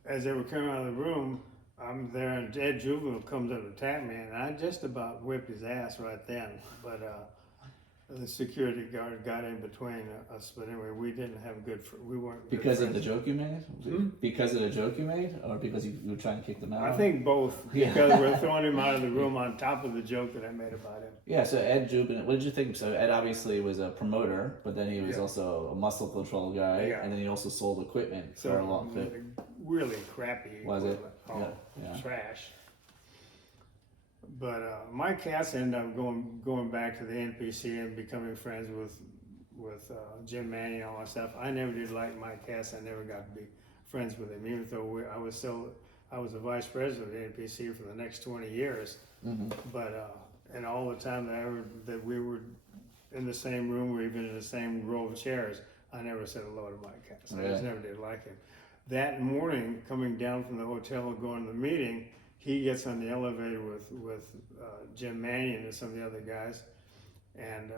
as they were coming out of the room, I'm there, and Ed Juvenile comes up to tap me, and I just about whipped his ass right then. But the security guard got in between us, but anyway, we didn't have we weren't good Because of the friends. joke you made? Because of the joke you made? Or because you were trying to kick them out? I think both, Yeah. because we're throwing him out of the room on top of the joke that I made about him. Yeah, so Ed Jubin, what did you think? So Ed obviously was a promoter, but then he was Yeah. also a muscle control guy, Yeah. and then he also sold equipment for a long time. Really crappy Was it? equipment. Oh, Yeah. trash. But Mike Cass ended up going back to the NPC and becoming friends with Jim Manning and all that stuff. I never did like Mike Cass. I never got to be friends with him, even though I was a vice president of the NPC for the next 20 years. Mm-hmm. But and all the time that we were in the same room or even in the same row of chairs, I never said hello to Mike Cass. I just never did like him. That morning, coming down from the hotel and going to the meeting, he gets on the elevator with Jim Mannion and some of the other guys, and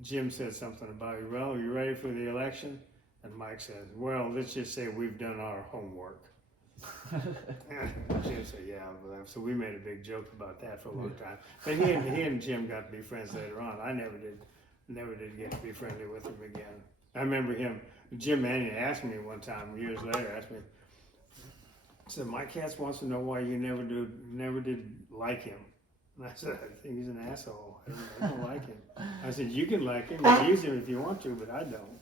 Jim said something about, well, are you ready for the election? And Mike says, well, let's just say we've done our homework. Jim said, yeah. So we made a big joke about that for a long time. But he and Jim got to be friends later on. I never did get to be friendly with him again. I remember Jim Mannion asked me one time, years later, said, Mike Katz wants to know why you never did like him. And I said, I think he's an asshole. I don't like him. I said, you can like him and use him if you want to, but I don't.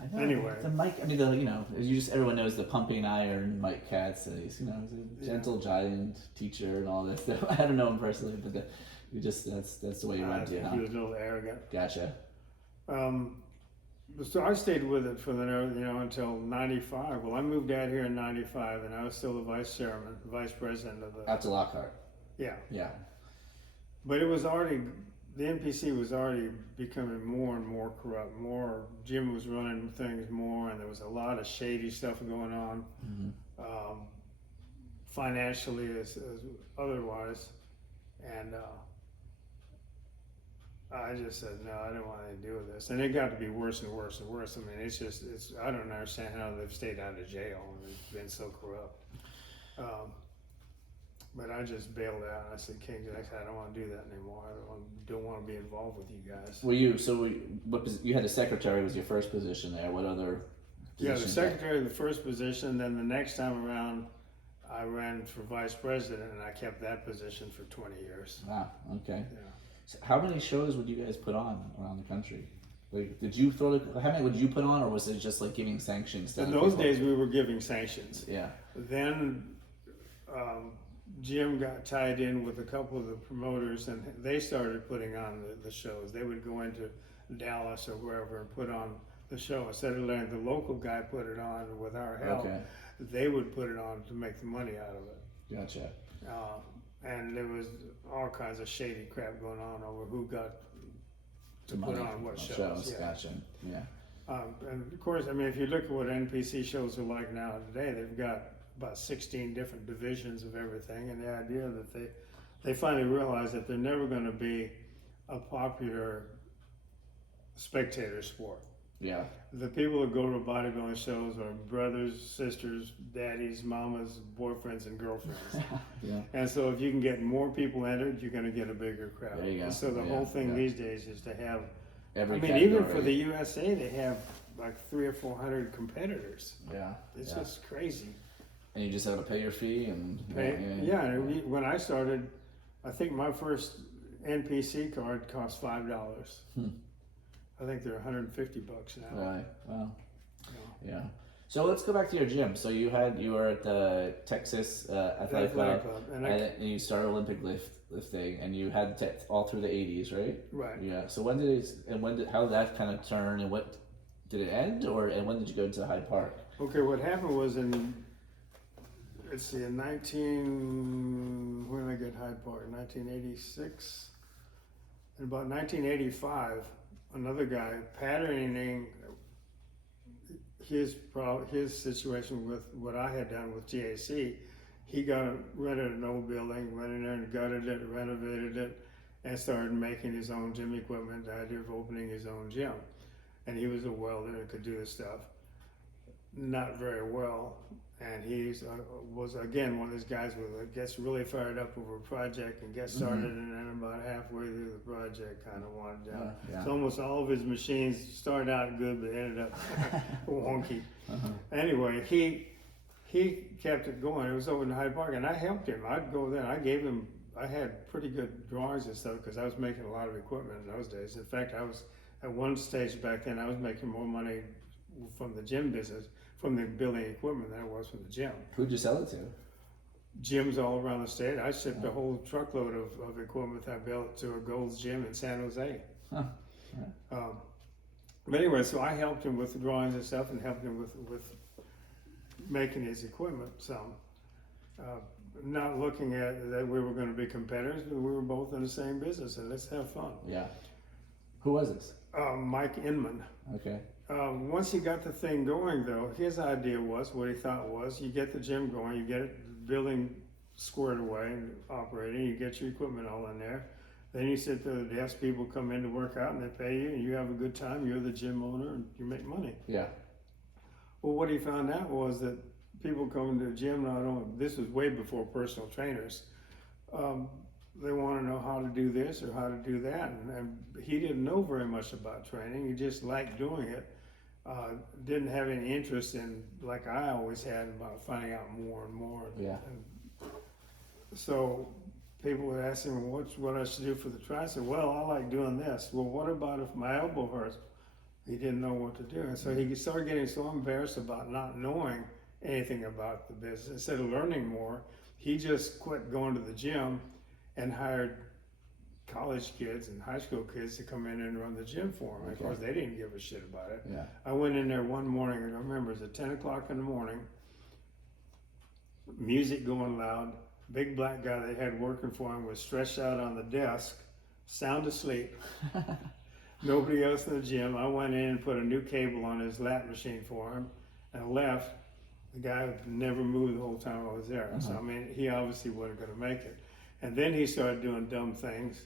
I know. Anyway. The Mike, I mean, everyone knows the pumping iron Mike Katz. He's a gentle giant teacher and all this stuff. I don't know him personally, but that's the way he runs you, huh? He was a little arrogant. Gotcha. So I stayed with it for until 95. Well, I moved out here in 95, and I was still the vice president of the. Out to Lockhart. Yeah. Yeah. But the NPC was already becoming more and more corrupt. Jim was running things more, and there was a lot of shady stuff going on, financially as otherwise, and. I just said, no, I don't want anything to do with this. And it got to be worse and worse and worse. I mean, I don't understand how they've stayed out of jail and it's been so corrupt. But I just bailed out. I said, King, I don't want to do that anymore. I don't want to be involved with you guys. You had a secretary was your first position there. What other positions? Yeah, the secretary, the first position. Then the next time around, I ran for vice president and I kept that position for 20 years. Wow, okay. Yeah. So how many shows would you guys put on around the country? Like, how many would you put on, or was it just like giving sanctions to In other those people? days, we were giving sanctions. Yeah. Then Jim got tied in with a couple of the promoters, and they started putting on the shows. They would go into Dallas or wherever and put on the show. Instead of letting the local guy put it on with our help, they would put it on to make the money out of it. Gotcha. And there was all kinds of shady crap going on over who got to put on what shows. Yeah. Gotcha. Yeah. And of course, I mean, if you look at what NPC shows are like now today, they've got about 16 different divisions of everything, and the idea that they finally realized that they're never going to be a popular spectator sport. Yeah. The people that go to bodybuilding shows are brothers, sisters, daddies, mamas, boyfriends, and girlfriends. Yeah. And so if you can get more people entered, you're going to get a bigger crowd. There you go. And so the whole thing these days is to have, every even for the USA, they have like 300 or 400 competitors. Yeah. It's just crazy. And you just have to pay your fee and When I started, I think my first NPC card cost $5. I think they're $150 now. Right. Wow. Yeah. So let's go back to your gym. So you were at the Texas Athletic Club, and you started Olympic lifting, and you had all through the 80s, right? Right. Yeah. So how did that kind of turn, and what did it end, and when did you go to Hyde Park? Okay, what happened was in 1986, in about 1985, another guy patterning his situation with what I had done with GAC. He rented an old building, went in there and gutted it, renovated it, and started making his own gym equipment, the idea of opening his own gym. And he was a welder and could do this stuff. not very well. And he's was again one of those guys who gets really fired up over a project and gets started, and then about halfway through the project kind of wanted down. Yeah. So almost all of his machines started out good, but ended up wonky. Anyway, he kept it going. It was over in Hyde Park, and I helped him. I'd go there. I had pretty good drawings and stuff because I was making a lot of equipment in those days. In fact, I was at one stage back then. I was making more money from the gym business, from the building equipment, than I was from the gym. Who'd you sell it to? Gyms all around the state. I shipped a whole truckload of equipment I built to a Gold's Gym in San Jose. But anyway, so I helped him with the drawings and stuff, and helped him with making his equipment some. Not looking at that we were going to be competitors, but we were both in the same business, and let's have fun. Yeah. Who was this? Mike Inman. Okay. Once he got the thing going, though, his idea was, what he thought was, you get the gym going, you get it building squared away and operating, you get your equipment all in there, then you sit there, the desk people come in to work out and they pay you, and you have a good time, you're the gym owner, and you make money. Yeah. Well, what he found out was that people coming to the gym, not only, this was way before personal trainers, they want to know how to do this or how to do that, and he didn't know very much about training. He just liked doing it. Didn't have any interest in, like I always had, about finding out more and more. Yeah. And so people would ask him, what I should do for the try. I said, well, I like doing this. Well, what about if my elbow hurts? He didn't know what to do. And so he started getting so embarrassed about not knowing anything about the business. Instead of learning more, he just quit going to the gym and hired college kids and high school kids to come in and run the gym for him. Okay. Of course, they didn't give a shit about it. Yeah. I went in there one morning, and I remember it was at 10 o'clock in the morning, music going loud, big black guy they had working for him was stretched out on the desk, sound asleep. Nobody else in the gym. I went in and put a new cable on his lat machine for him and left. The guy never moved the whole time I was there. So, I mean, he obviously wasn't going to make it. And then he started doing dumb things.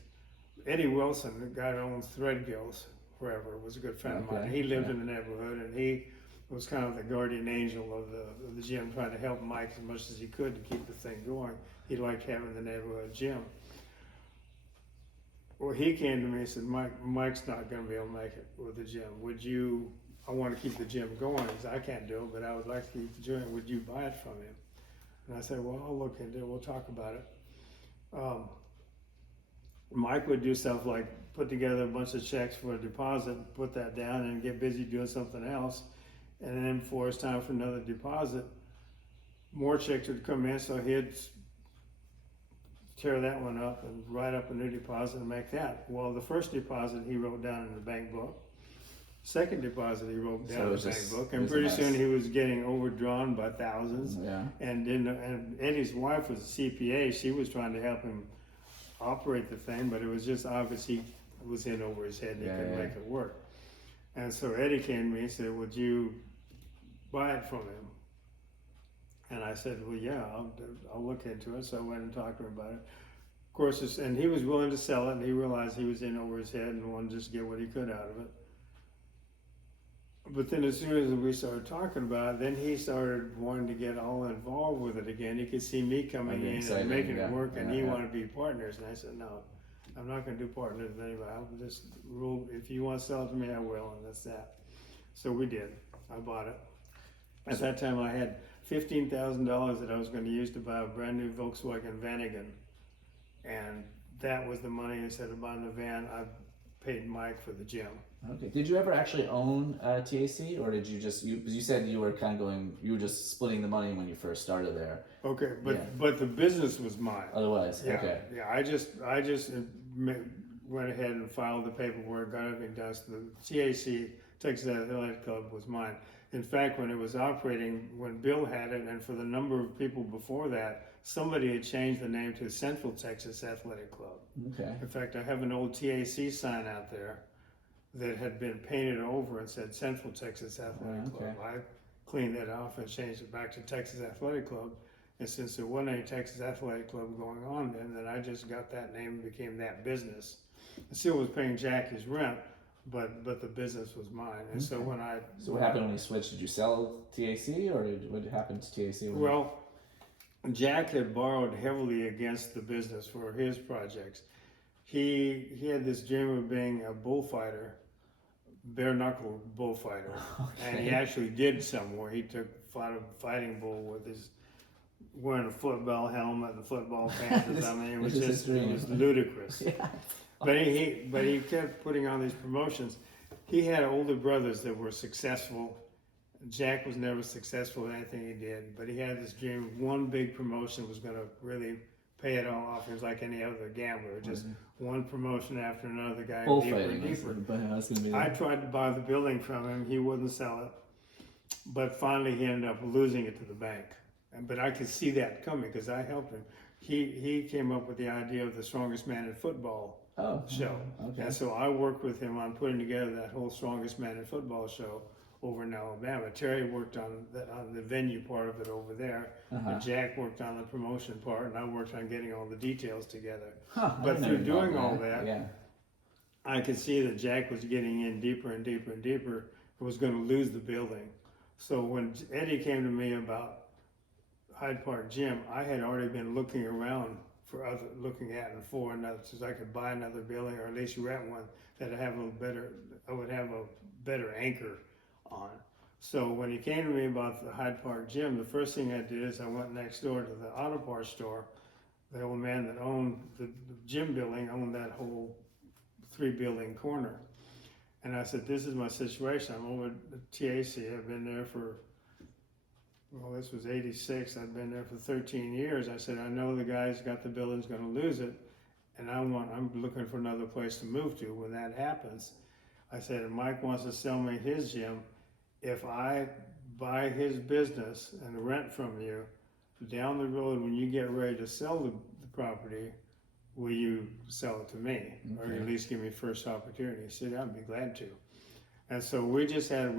Eddie Wilson, the guy that owns Threadgills, wherever, was a good friend of mine. He lived in the neighborhood, and he was kind of the guardian angel of the gym, trying to help Mike as much as he could to keep the thing going. He liked having the neighborhood gym. Well, he came to me and said, Mike's not going to be able to make it with the gym. I want to keep the gym going. He said, I can't do it, but I would like to keep the gym. Would you buy it from him? And I said, well, I'll look into it. We'll talk about it. Mike would do stuff like put together a bunch of checks for a deposit, put that down, and get busy doing something else. And then before it's time for another deposit, more checks would come in, so he'd tear that one up and write up a new deposit and make that. Well, the first deposit he wrote down in the bank book. Second deposit he wrote down in the bank book, and pretty soon he was getting overdrawn by thousands. Yeah. And Eddie's wife was a CPA. She was trying to help him operate the thing, but it was just obvious he was in over his head and he couldn't make it work. And so Eddie came to me and said, would you buy it from him? And I said, well, yeah, I'll look into it. So I went and talked to him about it. Of course, and he was willing to sell it, and he realized he was in over his head and wanted to just get what he could out of it. But then as soon as we started talking about it, then he started wanting to get all involved with it again. He could see me coming in and making it work, and he wanted to be partners. And I said, no, I'm not going to do partners with anybody. I'll just rule, if you want to sell it to me, I will, and that's that. So we did. I bought it. At that time, I had $15,000 that I was going to use to buy a brand new Volkswagen Vanagon. And that was the money. Instead of buying the van, I paid Mike for the gym. Okay. Did you ever actually own TAC, or did you just because you said you were kind of going, you were just splitting the money when you first started there? Okay, but the business was mine. Otherwise, yeah, okay. Yeah, I just went ahead and filed the paperwork, got everything done. So the TAC, Texas Athletic Club, was mine. In fact, when it was operating, when Bill had it, and for the number of people before that, somebody had changed the name to Central Texas Athletic Club. Okay. In fact, I have an old TAC sign out there that had been painted over and said Central Texas Athletic Club. I cleaned that off and changed it back to Texas Athletic Club. And since there wasn't any Texas Athletic Club going on then I just got that name and became that business. I still was paying Jack his rent, but the business was mine. And so when I So what happened when you switched? Did you sell TAC, or what happened to TAC? well, Jack had borrowed heavily against the business for his projects. He had this dream of being a bullfighter, bare knuckle bullfighter, and he actually did somewhere. He fought a fighting bull with his wearing a football helmet and football pants or something. It was just it was ludicrous. Yeah. But he kept putting on these promotions. He had older brothers that were successful. Jack was never successful in anything he did, but he had this dream. One big promotion was going to really pay it all off. He was like any other gambler, just one promotion after another, guy deeper and deeper. I tried to buy the building from him. He wouldn't sell it, but finally he ended up losing it to the bank. But I could see that coming because I helped him. He came up with the idea of the Strongest Man in Football show. Okay. And so I worked with him on putting together that whole Strongest Man in Football show over in Alabama. Terry worked on the venue part of it over there, and Jack worked on the promotion part, and I worked on getting all the details together. But through doing all that, I could see that Jack was getting in deeper and deeper and deeper, and was going to lose the building. So when Eddie came to me about Hyde Park Gym, I had already been looking around for another, so I could buy another building or at least rent one that I would have a better anchor on. So when he came to me about the Hyde Park Gym, the first thing I did is I went next door to the auto parts store. The old man that owned the gym building owned that whole 3-building corner. And I said, this is my situation. I'm over at TAC. I've been there this was 86. I've been there for 13 years. I said, I know the guy's got the building's going to lose it, and I'm looking for another place to move to when that happens. I said, and Mike wants to sell me his gym. If I buy his business and rent from you, down the road when you get ready to sell the property, will you sell it to me? Or at least give me first opportunity? He said, I'd be glad to. And so we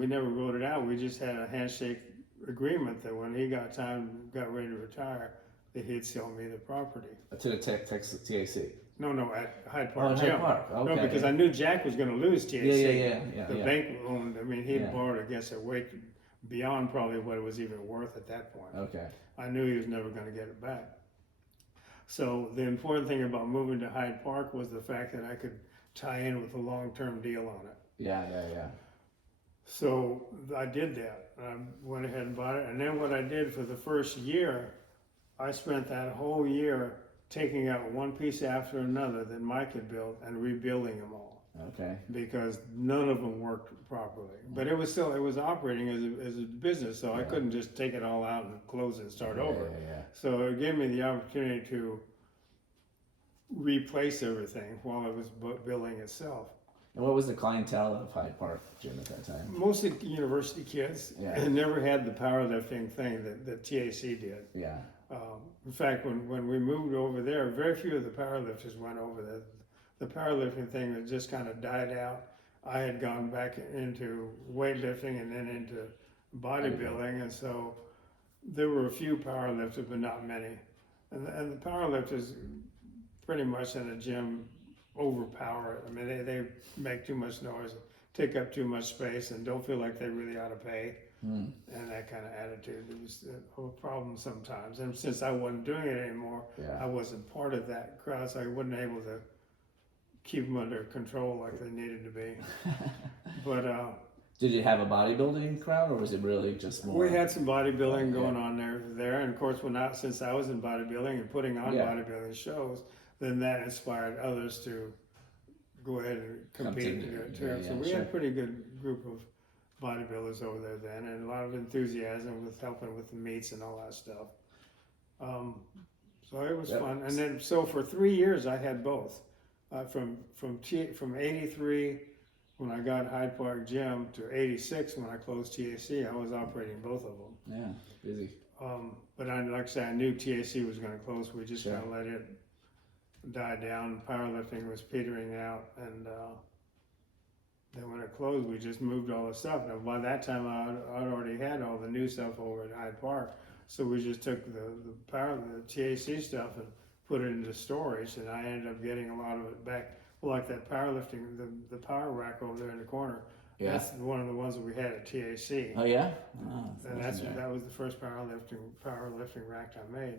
never wrote it out. We just had a handshake agreement that when he got ready to retire, that he'd sell me the property. To the Texas TAC? No, at Hyde Park Gym. Hyde Park. Okay. No, because I knew Jack was going to lose TAC. Yeah. The bank owned, he had borrowed against it way beyond probably what it was even worth at that point. Okay. I knew he was never going to get it back. So the important thing about moving to Hyde Park was the fact that I could tie in with a long-term deal on it. Yeah. So I did that. I went ahead and bought it. And then what I did for the first year, I spent that whole year taking out one piece after another that Mike had built and rebuilding them all. Okay. Because none of them worked properly. But it was operating as a business, so I couldn't just take it all out and close it and start over. Yeah. So it gave me the opportunity to replace everything while it was building itself. And what was the clientele of Hyde Park Gym at that time? Mostly university kids, and never had the powerlifting thing that TAC did. Yeah. In fact, when we moved over there, very few of the powerlifters went over there. The powerlifting thing that just kind of died out. I had gone back into weightlifting and then into bodybuilding, and so there were a few powerlifters, but not many. And the powerlifters, pretty much in a gym, overpower it. They make too much noise, take up too much space, and don't feel like they really ought to pay. And that kind of attitude. It was a problem sometimes. And since I wasn't doing it anymore, I wasn't part of that crowd, so I wasn't able to keep them under control like they needed to be. But did you have a bodybuilding crowd, or was it really just more? We had some bodybuilding going on there, and of course, since I was in bodybuilding and putting on bodybuilding shows, then that inspired others to go ahead and compete too. So we had a pretty good group of bodybuilders over there then, and a lot of enthusiasm with helping with the meets and all that stuff. So it was fun. And then, so for 3 years, I had both. From 83, when I got Hyde Park Gym, to 86, when I closed TAC, I was operating both of them. Yeah, busy. But like I said, I knew TAC was going to close. We just kind of let it die down. Powerlifting was petering out, and then when it closed, we just moved all the stuff. Now, by that time, I'd already had all the new stuff over at Hyde Park, so we just took the TAC stuff and put it into storage, and I ended up getting a lot of it back like that powerlifting, the power rack over there in the corner. Yeah. That's one of the ones that we had at TAC. Oh yeah. Oh, And that was the first powerlifting rack I made.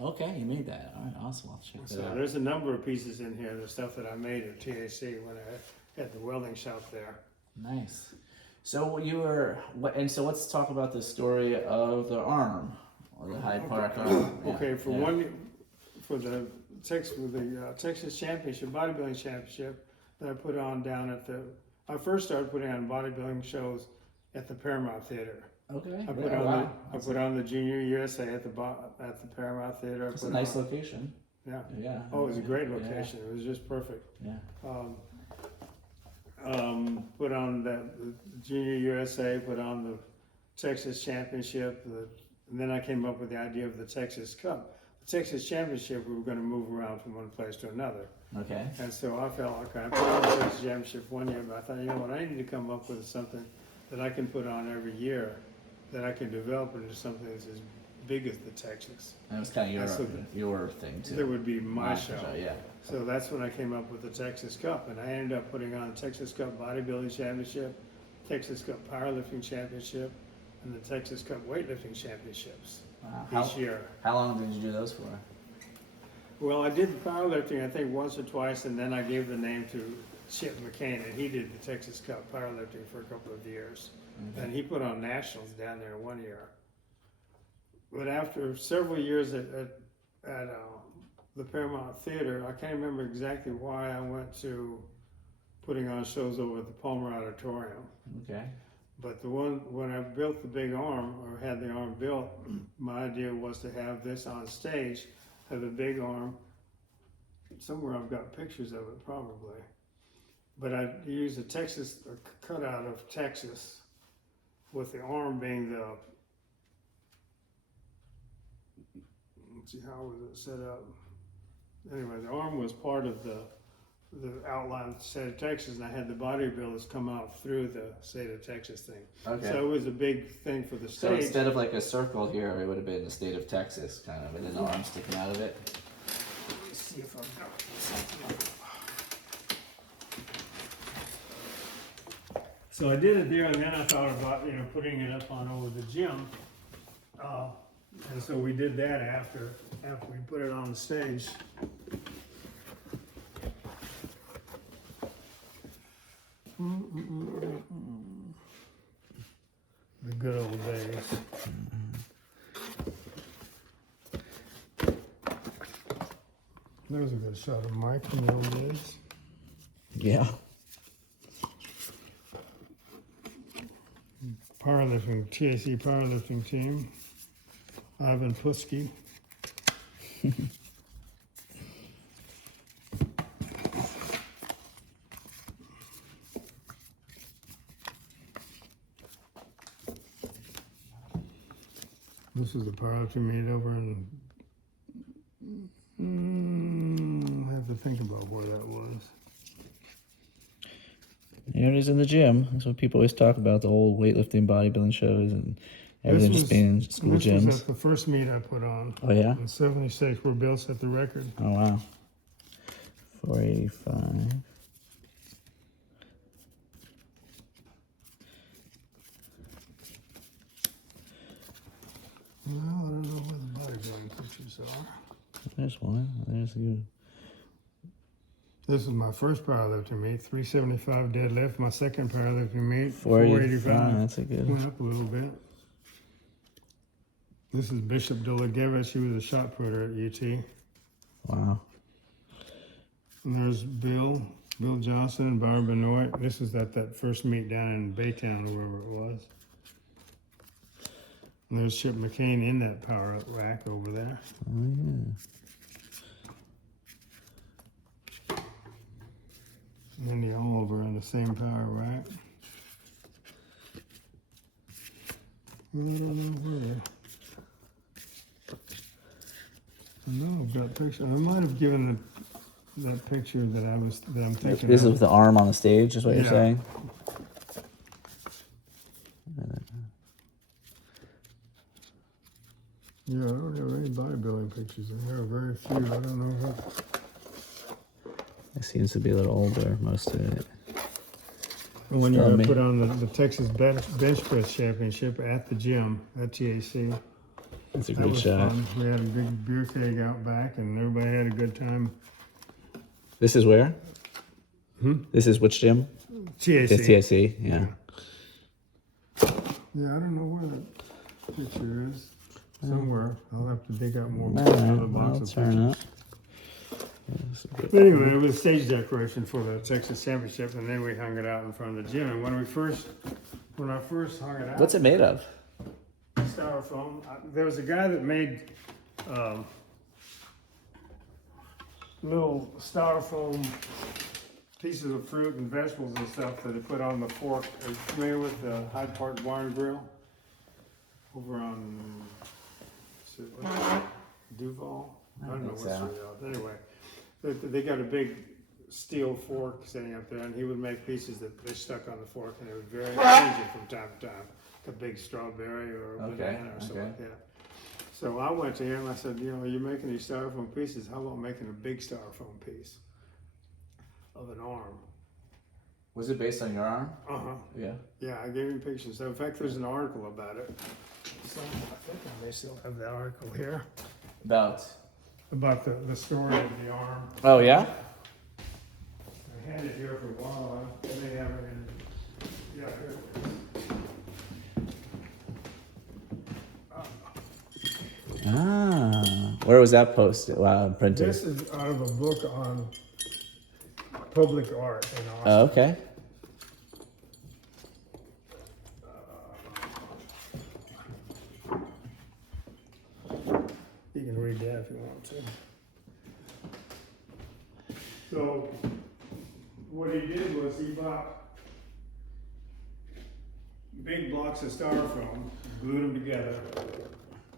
Okay, you made that. All right, awesome. I'll check that So out. there's a number of pieces in here, the stuff that I made at TAC when I had the welding shop there. Nice. So you were, and so let's talk about the story of the arm, or the Hyde Park arm. Yeah, Okay, for yeah. the Texas Championship, bodybuilding championship that I put on down at I first started putting on bodybuilding shows at the Paramount Theater. Okay. I put on the Junior USA at the Paramount Theater. It's a nice location. Yeah. Yeah. Oh, it was a great location. It was just perfect. Yeah. Put on the Junior USA, put on the Texas Championship, and then I came up with the idea of the Texas Cup. The Texas Championship, we were going to move around from one place to another. Okay. And so I felt like I put on the Texas Championship one year, but I thought, you know what, I need to come up with something that I can put on every year, that I can develop into something that's as big as the Texas. That was kind of your thing too. That would be my show. Yeah. So that's when I came up with the Texas Cup, and I ended up putting on the Texas Cup Bodybuilding Championship, Texas Cup Powerlifting Championship, and the Texas Cup Weightlifting Championships each year. How long did you do those for? Well, I did the powerlifting, I think, once or twice, and then I gave the name to Chip McCain, and he did the Texas Cup Powerlifting for a couple of years. Okay. And he put on nationals down there one year. But after several years at the Paramount Theater, I can't remember exactly why I went to putting on shows over at the Palmer Auditorium. Okay. But when I built the big arm, or had the arm built, my idea was to have this on stage, have a big arm. Somewhere I've got pictures of it probably. But I used a cutout of Texas, with the arm being let's see, how was it set up? Anyway, the arm was part of the outline of the state of Texas, and I had the bodybuilders come out through the state of Texas thing. Okay. So it was a big thing for the stage. So instead of like a circle here, it would have been the state of Texas, kind of, and then the arm sticking out of it. Let's see if I've got something. So I did it there, and then I thought about putting it up on over the gym, and so we did that after we put it on the stage. The good old days. There's a good shot of Mike in the old days. Yeah. Powerlifting, TAC powerlifting team. Ivan Pusky. This is the powerlifting meet over in. I have to think about where that was. Here it is in the gym. That's what people always talk about, the old weightlifting, bodybuilding shows, and everything just being in school gyms. This was at the first meet I put on. Oh, yeah? In 76, where Bill set the record. Oh, wow. 485. Well, I don't know where the bodybuilding pictures are. There's one. There's you. This is my first powerlifting meet, 375 deadlift. My second powerlifting meet, 485. That's a good one. Went up a little bit. This is Bishop Dolagevich. He was a shot putter at UT. Wow. And there's Bill Johnson and Byron Benoit. This is at that first meet down in Baytown, or wherever it was. And there's Chip McCain in that power rack over there. Oh, yeah. And then the Oliver in the same power rack. I don't know where. I know I've got a picture. I might have given that picture that I'm thinking. This is of. with the arm on the stage, is what you're saying? Yeah, I don't have any bodybuilding pictures in here. Very few. I don't know It seems to be a little older, most of it. And when you Tell me. put on the Texas Bench Press Championship at the gym at TAC, It's a that good was shot. fun. We had a big beer keg out back, and everybody had a good time. This is where? This is which gym? TAC. It's TSC, yeah. Yeah, I don't know where the picture is. Somewhere. I'll have to dig out more All out of the right, box I'll of turn pictures. up. But anyway, it was stage decoration for the Texas Championship, and then we hung it out in front of the gym. And when I first hung it out, What's it made of? styrofoam. There was a guy that made little styrofoam pieces of fruit and vegetables and stuff that they put on the fork. Are you familiar with the Hyde Park Barn Grill? Over on Duval? I don't know what's so. Anyway, they got a big steel fork sitting up there, and he would make pieces that they stuck on the fork, and it would vary, change it from time to time. A big strawberry or a banana or something like that. So I went to him and I said, you know, you're making these styrofoam pieces, how about making a big styrofoam piece of an arm? Was it based on your arm? Uh-huh. Yeah. Yeah, I gave him pictures. In fact, there's an article about it. So I think I may still have that article here. About About the story of the arm. Oh, yeah? I had it here for a while. I may have it in. Yeah, here it is. Ah. Where was that posted? Wow, printed. This is out of a book on public art in Austin. Oh, okay. You can read that if you want to. So, what he did was he bought big blocks of styrofoam, glued them together,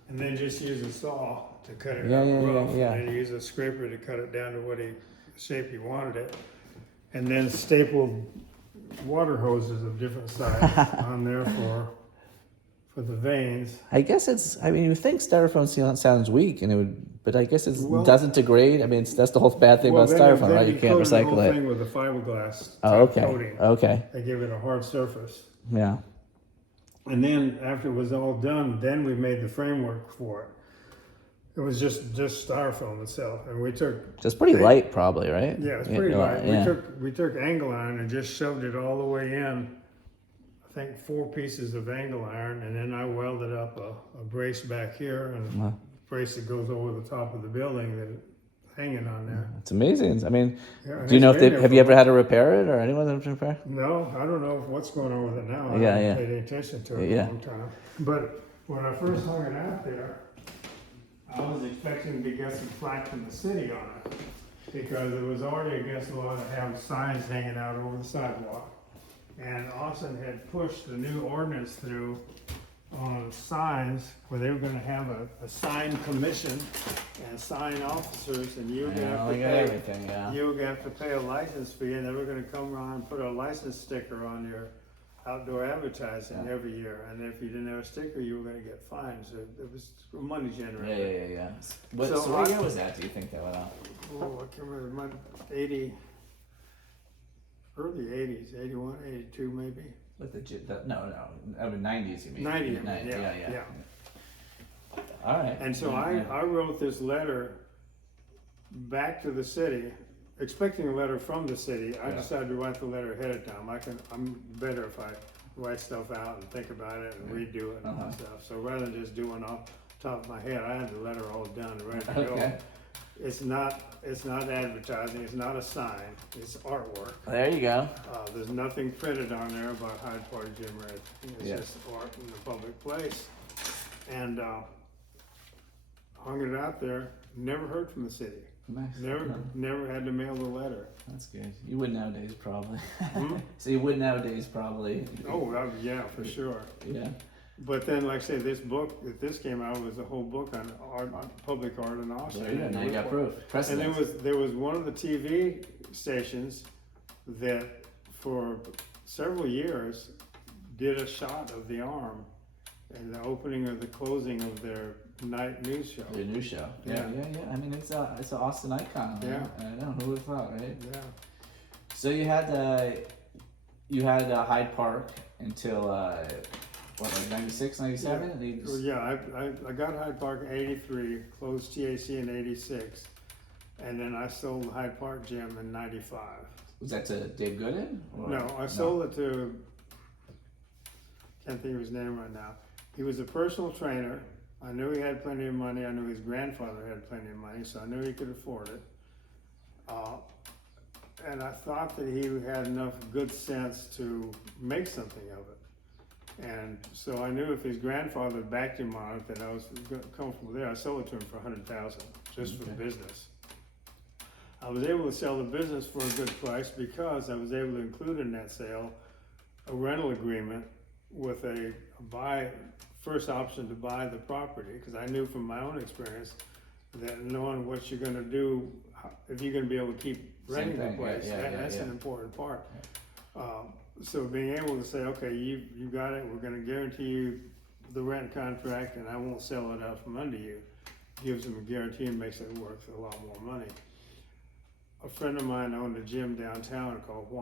and then just used a saw to cut it Yeah, out yeah, rough. yeah. And then he used a scraper to cut it down to what the shape he wanted it. And then stapled water hoses of different sizes on there for the veins. I guess I mean, you think styrofoam sounds weak, but I guess it Well- doesn't degrade. I mean, that's the whole bad thing about styrofoam, right? You can't coated the recycle whole it. thing with a fiberglass Oh, type okay. coating. Okay. They give it a hard surface. Yeah. And then after it was all done, then we made the framework for it. It was just styrofoam itself, and we took. Just pretty light, probably, right? Yeah, it's pretty light. Yeah. We took angle iron and just shoved it all the way in. I think 4 pieces of angle iron, and then I welded up a brace back here and Wow. a brace that goes over the top of the building that hanging on there. It's amazing. I mean, Yeah, and do you know it's if been there have for you a ever had to repair it or anyone had to repair? No, I don't know what's going on with it now. I Yeah, haven't yeah. paid any attention to it in Yeah. a long time. But when I first hung it out there, I was expecting to get some flack from the city on it because it was already against the law to have signs hanging out over the sidewalk. And Austin had pushed the new ordinance through on signs where they were gonna have a sign commission and sign officers, and you were gonna have to Look at pay. everything, yeah. You were gonna have to pay a license fee, and they were gonna come around and put a license sticker on your outdoor advertising Yeah. every year. And if you didn't have a sticker, you were gonna get fined. So it was a money generator. Yeah. What, So so what I- year was that, do you think that went out? Oh, I can't remember. It might early 80s, 81, 82 maybe. With no, I mean 90s, you mean? 90, yeah. All right. And so I wrote this letter back to the city, expecting a letter from the city. I Yeah. decided to write the letter ahead of time. I'm better if I write stuff out and think about it and redo it and Uh-huh. stuff. So rather than just doing off the top of my head, I had the letter all done and ready to go. Okay. It's not advertising. It's not a sign. It's artwork. There you go. There's nothing printed on there about Hyde Park Gym or anything. It's Yeah. just art in a public place. And hung it out there. Never heard from the city. Nice. Never had to mail the letter. That's good. You would nowadays, probably. Hmm? So you would nowadays, probably. Oh, yeah, for sure. Yeah. But then, like I say, this book that this came out was a whole book on art, on public art in Austin. There you go. Now you got proof. And Precedent. there was one of the TV stations that for several years did a shot of the arm and the opening or the closing of their night news show. The new show. Yeah. I mean, it's an Austin icon. Yeah. I know. Who would have thought, right? Yeah. So you had Hyde Park until what, like 96, 97? And you Well, yeah, I got Hyde Park in 83, closed TAC in 86, and then I sold Hyde Park Gym in 95. was that to Dave Gooden? Or- No, I sold it to, can't think of his name right now. He was a personal trainer. I knew he had plenty of money. I knew his grandfather had plenty of money, so I knew he could afford it. And I thought that he had enough good sense to make something of it. And so I knew if his grandfather backed him on it, that I was comfortable there. I sold it to him for $100,000 just for the business. I was able to sell the business for a good price because I was able to include in that sale a rental agreement with a first option to buy the property, because I knew from my own experience that knowing what you're going to do, if you're going to be able to keep renting the place, that's an important part. So being able to say, okay, you got it, we're going to guarantee you the rent contract, and I won't sell it out from under you, gives them a guarantee and makes it worth a lot more money. A friend of mine owned a gym downtown called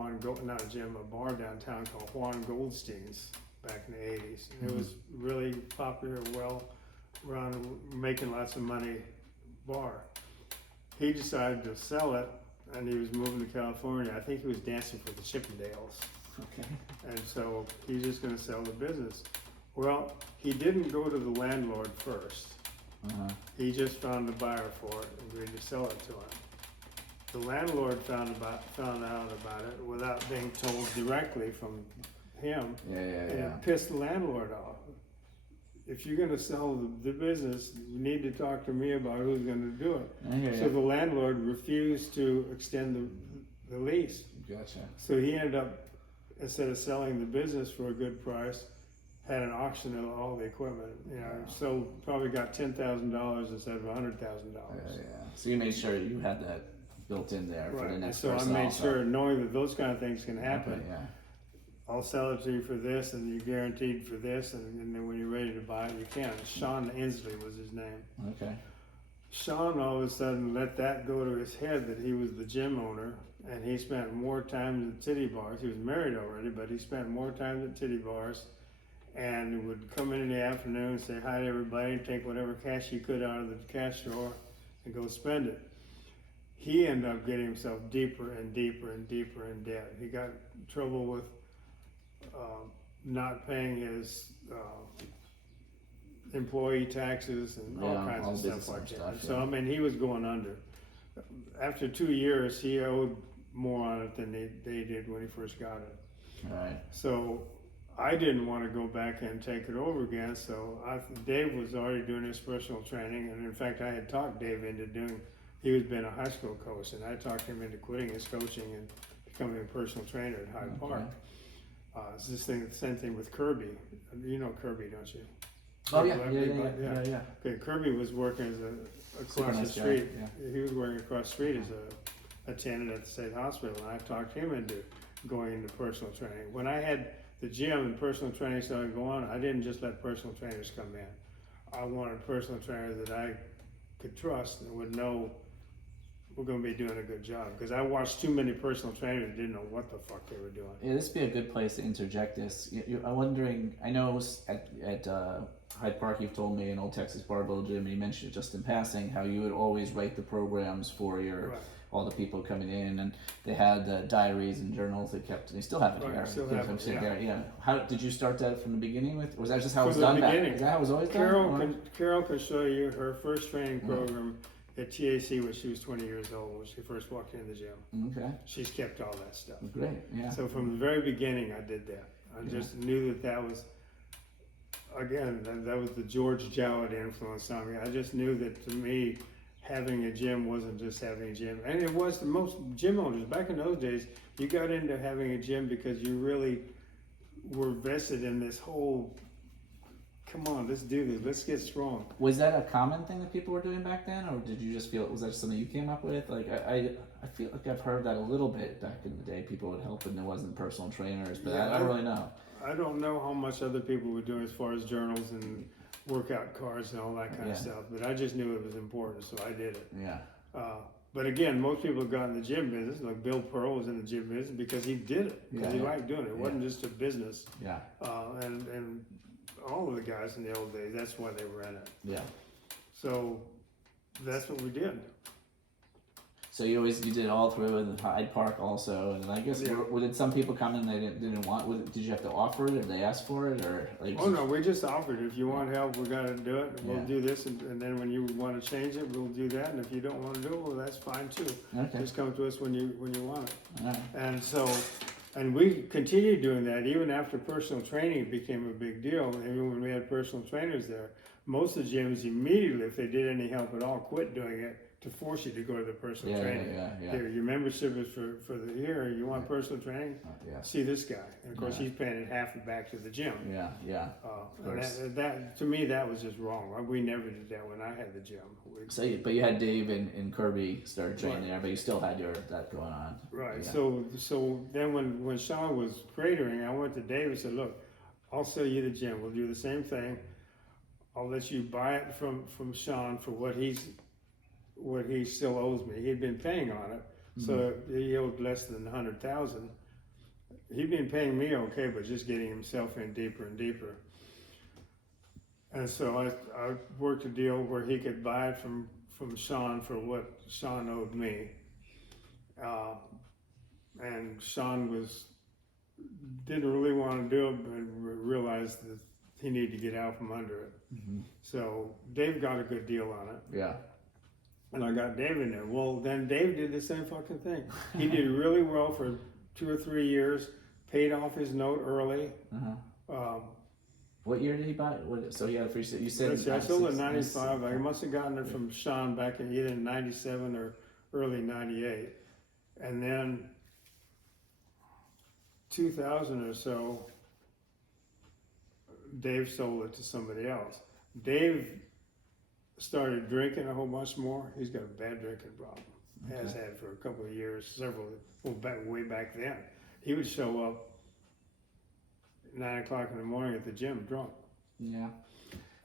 not a gym, a bar downtown called Juan Goldstein's back in the 80s. And it was really popular, well run, making lots of money bar. He decided to sell it, and he was moving to California. I think he was dancing for the Chippendales. Okay. And so he's just going to sell the business. Well, he didn't go to the landlord first. He just found a buyer for it and agreed to sell it to him. The landlord found out about it without being told directly from him. And it pissed the landlord off. If you're going to sell the business, you need to talk to me about who's going to do it. So the landlord refused to extend the lease. Gotcha. So he ended up, instead of selling the business for a good price, had an auction of all the equipment. So probably got $10,000 instead of $100,000. So you made sure you had that built in there for the next so person. I made also. sure, knowing that those kind of things can happen. Okay, I'll sell it to you for this, and you're guaranteed for this, and then when you're ready to buy it, you can. Sean Inslee was his name. Okay. Sean all of a sudden let that go to his head that he was the gym owner, and he spent more time at titty bars. He was married already, but he spent more time at titty bars, and would come in the afternoon, say hi to everybody, take whatever cash he could out of the cash drawer, and go spend it. He ended up getting himself deeper and deeper and deeper in debt. He got in trouble with not paying his employee taxes and all kinds of stuff like that. So I mean, he was going under. After 2 years, he owed more on it than they did when he first got it. Right. So I didn't want to go back and take it over again. So Dave was already doing his personal training, and in fact, I had talked Dave into doing. He was been a high school coach, and I talked him into quitting his coaching and becoming a personal trainer at Hyde Park. It's this thing, the same thing with Kirby. You know Kirby, don't you? Oh yeah. Okay, Kirby was working as across the street. He was working across the street as a attendant at the state hospital, and I talked him into going into personal training. When I had the gym and personal training started going on, I didn't just let personal trainers come in. I wanted personal trainers that I could trust and would know we're going to be doing a good job, because I watched too many personal trainers that didn't know what the fuck they were doing. Yeah, this would be a good place to interject this. I'm wondering, I know at Hyde Park you've told me in Old Texas Barbell Gym, you mentioned it just in passing, how you would always write the programs for your all the people coming in, and they had diaries and journals they kept. They still have it here. Still have it, How did you start that from the beginning with? Was that just how it was From the done back? beginning. Is that how it was always done? Carol can show you her first training program at TAC when she was 20 years old, when she first walked into the gym. Okay. She's kept all that stuff. Great, yeah. So from the very beginning, I did that. I just knew that was, again, that was the George Jowett influence on me. I just knew that to me, having a gym wasn't just having a gym. And it was the most gym owners, back in those days, you got into having a gym because you really were vested in this whole, come on, let's do this, let's get strong. Was that a common thing that people were doing back then, or did you just feel, was that something you came up with? Like, I feel like I've heard that a little bit back in the day. People would help and there wasn't personal trainers, but I don't really know. I don't know how much other people were doing as far as journals and workout cards and all that kind of stuff, but I just knew it was important, so I did it. Yeah. But again, most people got in the gym business, like Bill Pearl was in the gym business because he did it, because he liked doing it. It wasn't just a business. Yeah. And all of the guys in the old days, that's why they were in it. Yeah. So that's what we did. So you did it all through in Hyde Park also, and I guess did some people come in they didn't want? Did you have to offer it, or they asked for it, or like? Oh no, we just offered. If you want help, we're gonna do it. We'll do this, and then when you want to change it, we'll do that. And if you don't want to do it, well, that's fine too. Okay. Just come to us when you want it. All right. And so, and we continued doing that even after personal training became a big deal. Even when we had personal trainers there, most of the gyms immediately, if they did any help at all, quit doing it to force you to go to the personal training. Here, your membership is for the year. You want personal training? See this guy. And of course, he's paying it half back to the gym. Yeah. And that to me, that was just wrong. We never did that when I had the gym. But you had Dave and Kirby started training there, but you still had that going on. Right. Yeah. So then when Sean was cratering, I went to Dave and said, "Look, I'll sell you the gym. We'll do the same thing. I'll let you buy it from Sean for what he still owes me. He'd been paying on it, so he owed less than $100,000. He'd been paying me okay, but just getting himself in deeper and deeper. And so I worked a deal where he could buy it from Sean for what Sean owed me. And Sean didn't really want to do it, but realized that he needed to get out from under it. So Dave got a good deal on it. Yeah. And I got Dave in there. Well, then Dave did the same fucking thing. He did really well for 2 or 3 years, paid off his note early. What year did he buy it? So he had a free. You said I sold it in 95. I must have gotten it from Sean back in either 97 or early 98. And then 2000 or so, Dave sold it to somebody else. Dave started drinking a whole bunch more. He's got a bad drinking problem. Has had for a couple of years, way back then. He would show up at 9 o'clock in the morning at the gym drunk. Yeah.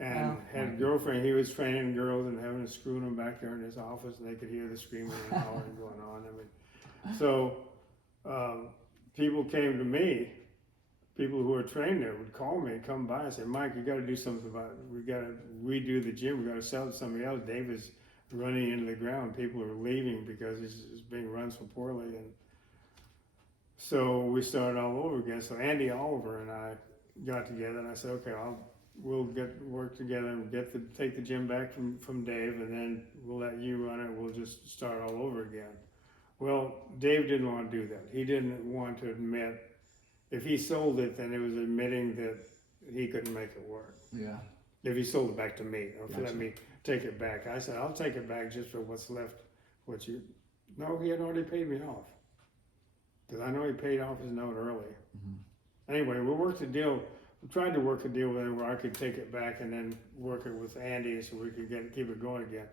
And had a girlfriend. He was training girls and having to screw them back there in his office, and they could hear the screaming and hollering going on. So people came to me. People who were trained there would call me and come by and say, "Mike, you got to do something about it. We got to redo the gym. We got to sell it to somebody else. Dave is running into the ground. People are leaving because it's being run so poorly." And so we started all over again. So Andy Oliver and I got together, and I said, "Okay, we'll work together and take the gym back from Dave, and then we'll let you run it. We'll just start all over again." Well, Dave didn't want to do that. He didn't want to admit. If he sold it, then it was admitting that he couldn't make it work. Yeah. If he sold it back to me, or let me take it back. I said, "I'll take it back just for what's left." No, he had already paid me off. Because I know he paid off his note early. Anyway, we tried to work a deal with him where I could take it back and then work it with Andy so we could keep it going again.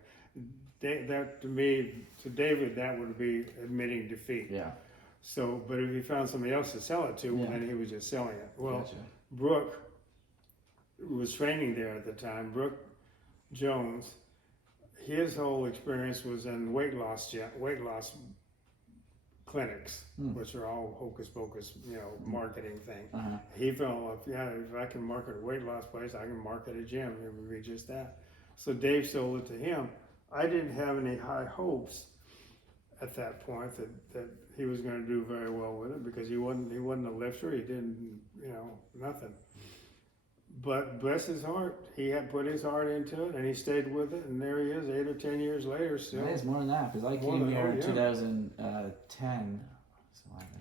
That to me, to David, that would be admitting defeat. Yeah. So, but if he found somebody else to sell it to, then he was just selling it. Well, Brooke was training there at the time. Brooke Jones, his whole experience was in weight loss clinics, which are all hocus pocus, marketing thing. He felt, if I can market a weight loss place, I can market a gym. It would be just that. So Dave sold it to him. I didn't have any high hopes at that point that he was going to do very well with it because he wasn't a lifter. He didn't, nothing. But bless his heart, he had put his heart into it and he stayed with it, and there he is 8 or 10 years later still. It's more than that because I came here in 2010.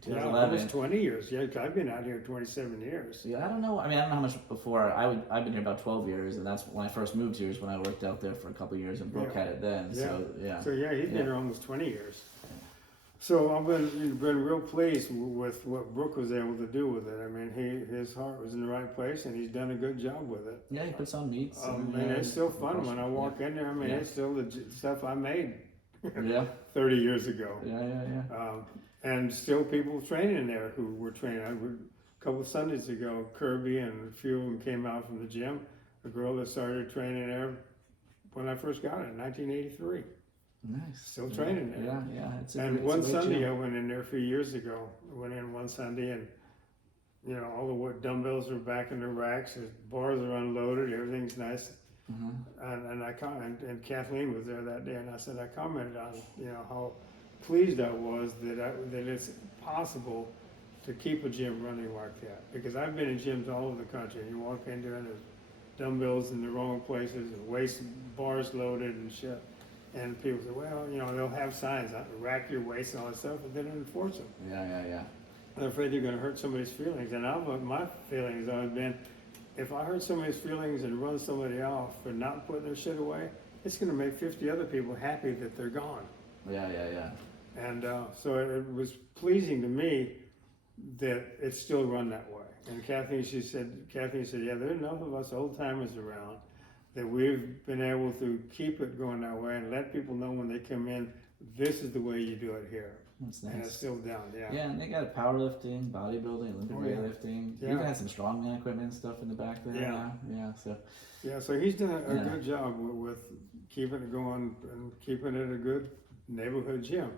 Yeah, almost 20 years. Yeah, I've been out here 27 years. Yeah, I don't know. I mean, I don't know how much before. I've been here about 12 years, and that's when I first moved here. Is when I worked out there for a couple of years, and Brooke had it then. Yeah. So he's been here almost 20 years. So I've been real pleased with what Brooke was able to do with it. I mean, his heart was in the right place, and he's done a good job with it. Yeah, he puts on meats. It's still fun when I walk in there. I mean, it's still the stuff I made 30 years ago. Yeah. And still people training in there who were training. A couple of Sundays ago, Kirby and a few of them came out from the gym. A girl that started training there when I first got it in 1983. Nice. Still training there. Yeah, yeah. It's a, And it's a one great Sunday gym. I went in there a few years ago. I went in one Sunday and all the dumbbells are back in the racks, the bars are unloaded, everything's nice. And Kathleen was there that day, and I said I commented on how pleased I was that it's possible to keep a gym running like that, because I've been in gyms all over the country. And you walk in there and there's dumbbells in the wrong places and waist bars loaded and shit, and people say, well, they'll have signs rack your waist and all that stuff, but they don't enforce them. Yeah. They're afraid they're going to hurt somebody's feelings, and my feelings have always been, if I hurt somebody's feelings and run somebody off for not putting their shit away, it's going to make 50 other people happy that they're gone. Yeah. And so it was pleasing to me that it's still run that way. And Kathleen said, yeah, there are enough of us old timers around that we've been able to keep it going that way and let people know when they come in, this is the way you do it here. That's nice. And it's still down, yeah. Yeah, and they got powerlifting, bodybuilding, Olympic weightlifting. Yeah. You even had some strongman equipment and stuff in the back there. Yeah, so he's done a good job with keeping it going and keeping it a good neighborhood gym.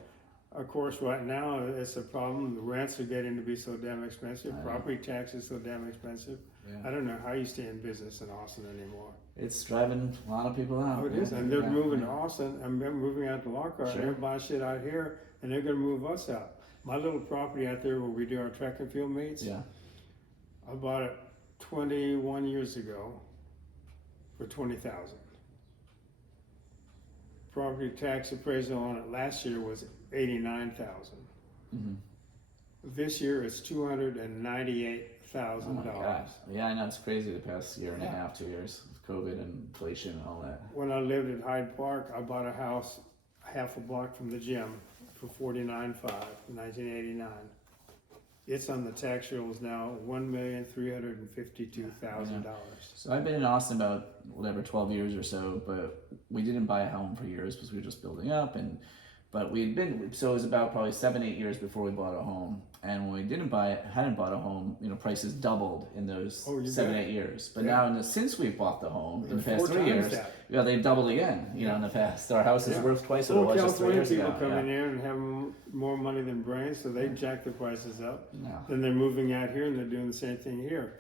Of course, right now it's a problem. The rents are getting to be so damn expensive. Property tax is so damn expensive. Yeah. I don't know how you stay in business in Austin anymore. It's driving a lot of people out. Oh, it is. And they're moving to Austin, and they're moving out to Lockhart. Sure. They're buying shit out here, and they're going to move us out. My little property out there where we do our track and field meets, I bought it 21 years ago for $20,000. Property tax appraisal on it last year was $89,000. Mm-hmm. This year it's $298,000. Oh my gosh. Yeah, I know, it's crazy the past year and a half, 2 years of COVID and inflation and all that. When I lived at Hyde Park, I bought a house half a block from the gym for $49,500 in 1989. It's on the tax rolls now, $1,352,000. So I've been in Austin about 12 years or so, but we didn't buy a home for years because we were just building up, but so it was about probably 7-8 years before we bought a home. And when we hadn't bought a home, prices doubled in those 7-8 years. But now since we've bought the home in the past 3 years, they've doubled again. In the past, our house is worth twice what it was just 3 years ago. California people coming in and having more money than brains, so they jack the prices up. Yeah. Then they're moving out here and they're doing the same thing here.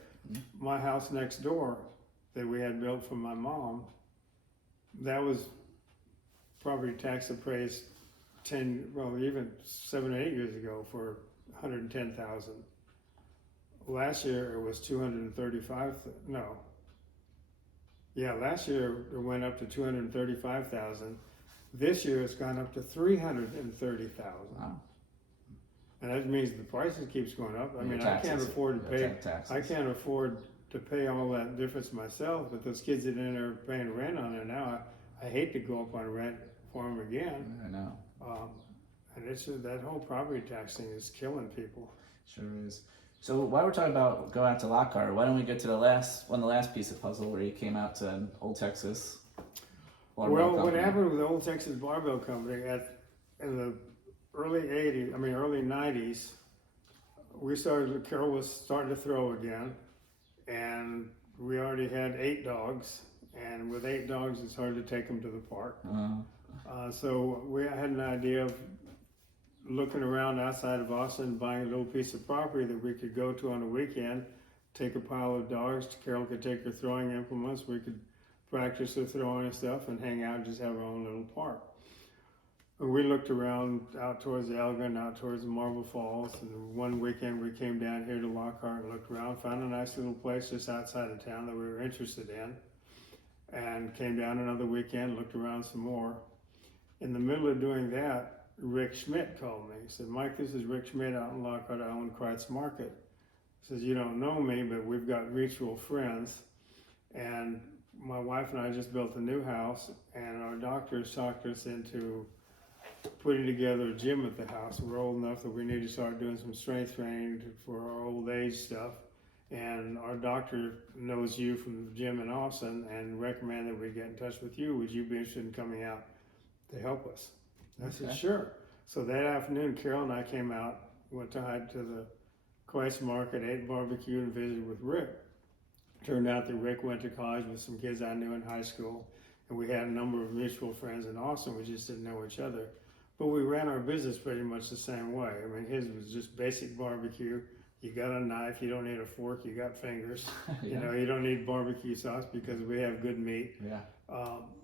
My house next door that we had built for my mom, that was property tax appraised even 7 or 8 years ago for $110,000. Last year it was last year it went up to $235,000. This year it's gone up to $330,000. Wow. And that means the prices keeps going up. I mean, Taxes, I can't afford to pay. taxes. I can't afford to pay all that difference myself. But those kids that are paying rent on there now, I hate to go up on rent for them again. I know. And it's that whole property tax thing is killing people. Sure is. So while we're talking about going out to Lockhart, why don't we get to the last piece of puzzle where you came out to Old Texas Barbell Well, Company. what happened with the Old Texas Barbell Company in the early 90s, Carol was starting to throw again, and we already had 8 dogs, and with 8 dogs, it's hard to take them to the park. So we had an idea of looking around outside of Austin, buying a little piece of property that we could go to on a weekend, take a pile of dogs, Carol could take her throwing implements, we could practice her throwing and stuff and hang out and just have our own little park. And we looked around out towards Elgin, out towards the Marble Falls, and one weekend we came down here to Lockhart and looked around, found a nice little place just outside of town that we were interested in, and came down another weekend, looked around some more. In the middle of doing that, Rick Schmidt called me. He said, Mike, this is Rick Schmidt out in Lockhart. I own Kreitz Market. He says, you don't know me, but we've got mutual friends. And my wife and I just built a new house, and our doctors talked us into putting together a gym at the house. We're old enough that we need to start doing some strength training for our old age stuff. And our doctor knows you from the gym in Austin and recommended we get in touch with you. Would you be interested in coming out to help us? I said, sure. So that afternoon, Carol and I came out, went to the Christ Market, ate barbecue, and visited with Rick. Turned out that Rick went to college with some kids I knew in high school, and we had a number of mutual friends in Austin. We just didn't know each other. But we ran our business pretty much the same way. I mean, his was just basic barbecue. You got a knife, you don't need a fork, you got fingers. Yeah. You know, you don't need barbecue sauce because we have good meat. Yeah.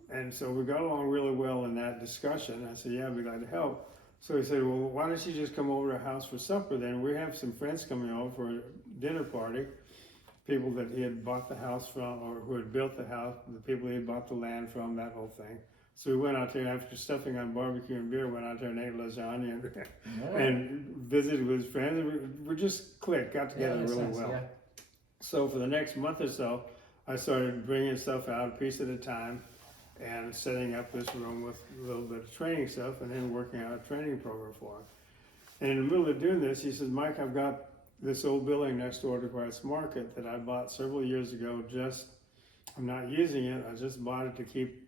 And so we got along really well in that discussion. I said, yeah, I'd be glad to help. So he said, well, why don't you just come over to our house for supper then? We have some friends coming over for a dinner party, people that he had bought the house from, or who had built the house, the people he had bought the land from, that whole thing. So we went out there, and after stuffing on barbecue and beer, went out there and ate lasagna and visited with his friends. We just clicked, got together really well. Yeah. So for the next month or so, I started bringing stuff out a piece at a time and setting up this room with a little bit of training stuff and then working out a training program for him. And in the middle of doing this, he says, Mike, I've got this old building next door to Christ Market that I bought several years ago. I'm not using it. I just bought it to keep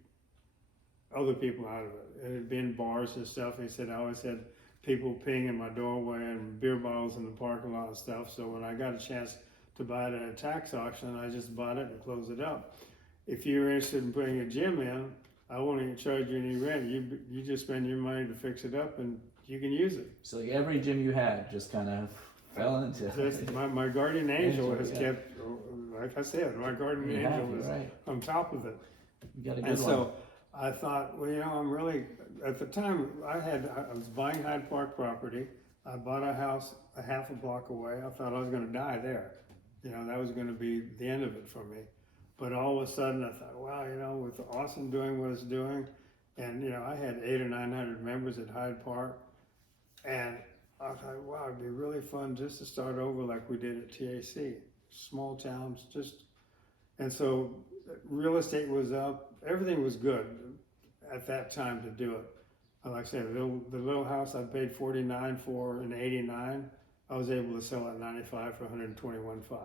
other people out of it. It had been bars and stuff. And he said, I always had people peeing in my doorway and beer bottles in the parking lot and stuff. So when I got a chance to buy it at a tax auction, I just bought it and closed it up. If you're interested in putting a gym in, I won't even charge you any rent. You just spend your money to fix it up and you can use it. So every gym you had just kind of fell into. My guardian angel has kept, like I said, my guardian angel is on top of it. You got a good And one. so I thought, well, you know, I'm really, at the time I was buying Hyde Park property. I bought a house a half a block away. I thought I was going to die there. You know, that was going to be the end of it for me. But all of a sudden I thought, wow, you know, with Austin doing what it's doing, and, you know, I had 800 or 900 members at Hyde Park, and I thought, wow, it'd be really fun just to start over like we did at TAC. Small towns, and so real estate was up, everything was good at that time to do it. Like I said, the little house I paid $49 for in '89, I was able to sell at $95 for $121.5.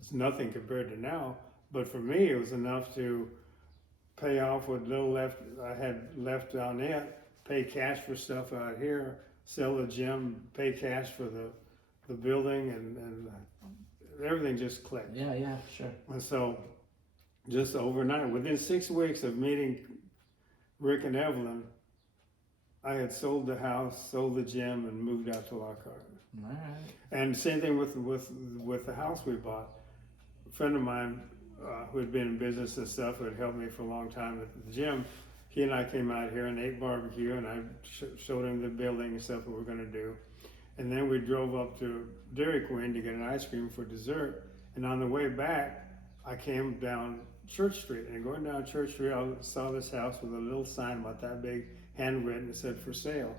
It's nothing compared to now, but for me it was enough to pay off what little I had left on it, pay cash for stuff out here, sell the gym, pay cash for the building, and everything just clicked. Yeah, sure. And so just overnight, within 6 weeks of meeting Rick and Evelyn, I had sold the house, sold the gym, and moved out to Lockhart. All right. And same thing with the house we bought. A friend of mine who had been in business and stuff, who had helped me for a long time at the gym, he and I came out here and ate barbecue, and I showed him the building and stuff that we're going to do. And then we drove up to Dairy Queen to get an ice cream for dessert. And on the way back, I came down Church Street. And going down Church Street, I saw this house with a little sign about that big, handwritten, that said for sale.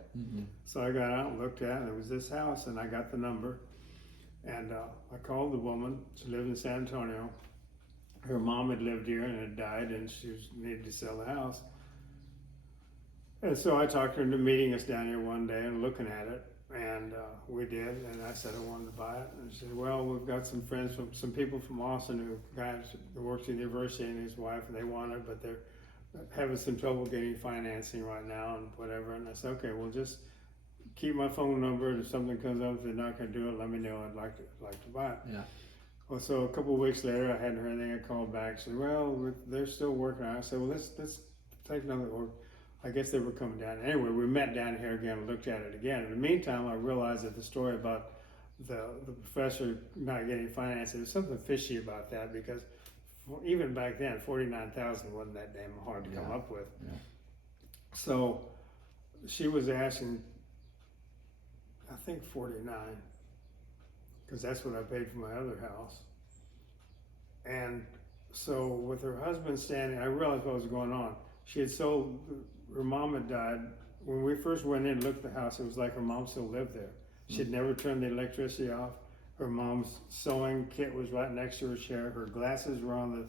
So I got out and looked at it, and it was this house, and I got the number. And I called the woman. She lived in San Antonio. Her mom had lived here and had died, and she needed to sell the house. And so I talked her into meeting us down here one day and looking at it. And we did, and I said I wanted to buy it. And she said, well, we've got some friends, some people from Austin who works at the university, and his wife, and they want it, but they're having some trouble getting financing right now and whatever. And I said, okay, well, just keep my phone number, and if something comes up, if they're not going to do it, let me know. I'd like to buy it. Yeah. Well, so a couple of weeks later, I hadn't heard anything. I called back. She said, well, they're still working on it. I said, well, let's take another, or I guess they were coming down. Anyway, we met down here again and looked at it again. In the meantime, I realized that the story about the professor not getting financing, there's something fishy about that, because even back then, $49,000 wasn't that damn hard to come up with. Yeah. So she was asking, I think $49, because that's what I paid for my other house. And so with her husband standing, I realized what was going on. She had sold, her mom had died. When we first went in and looked at the house, it was like her mom still lived there. She had never turned the electricity off. Her mom's sewing kit was right next to her chair. Her glasses were on the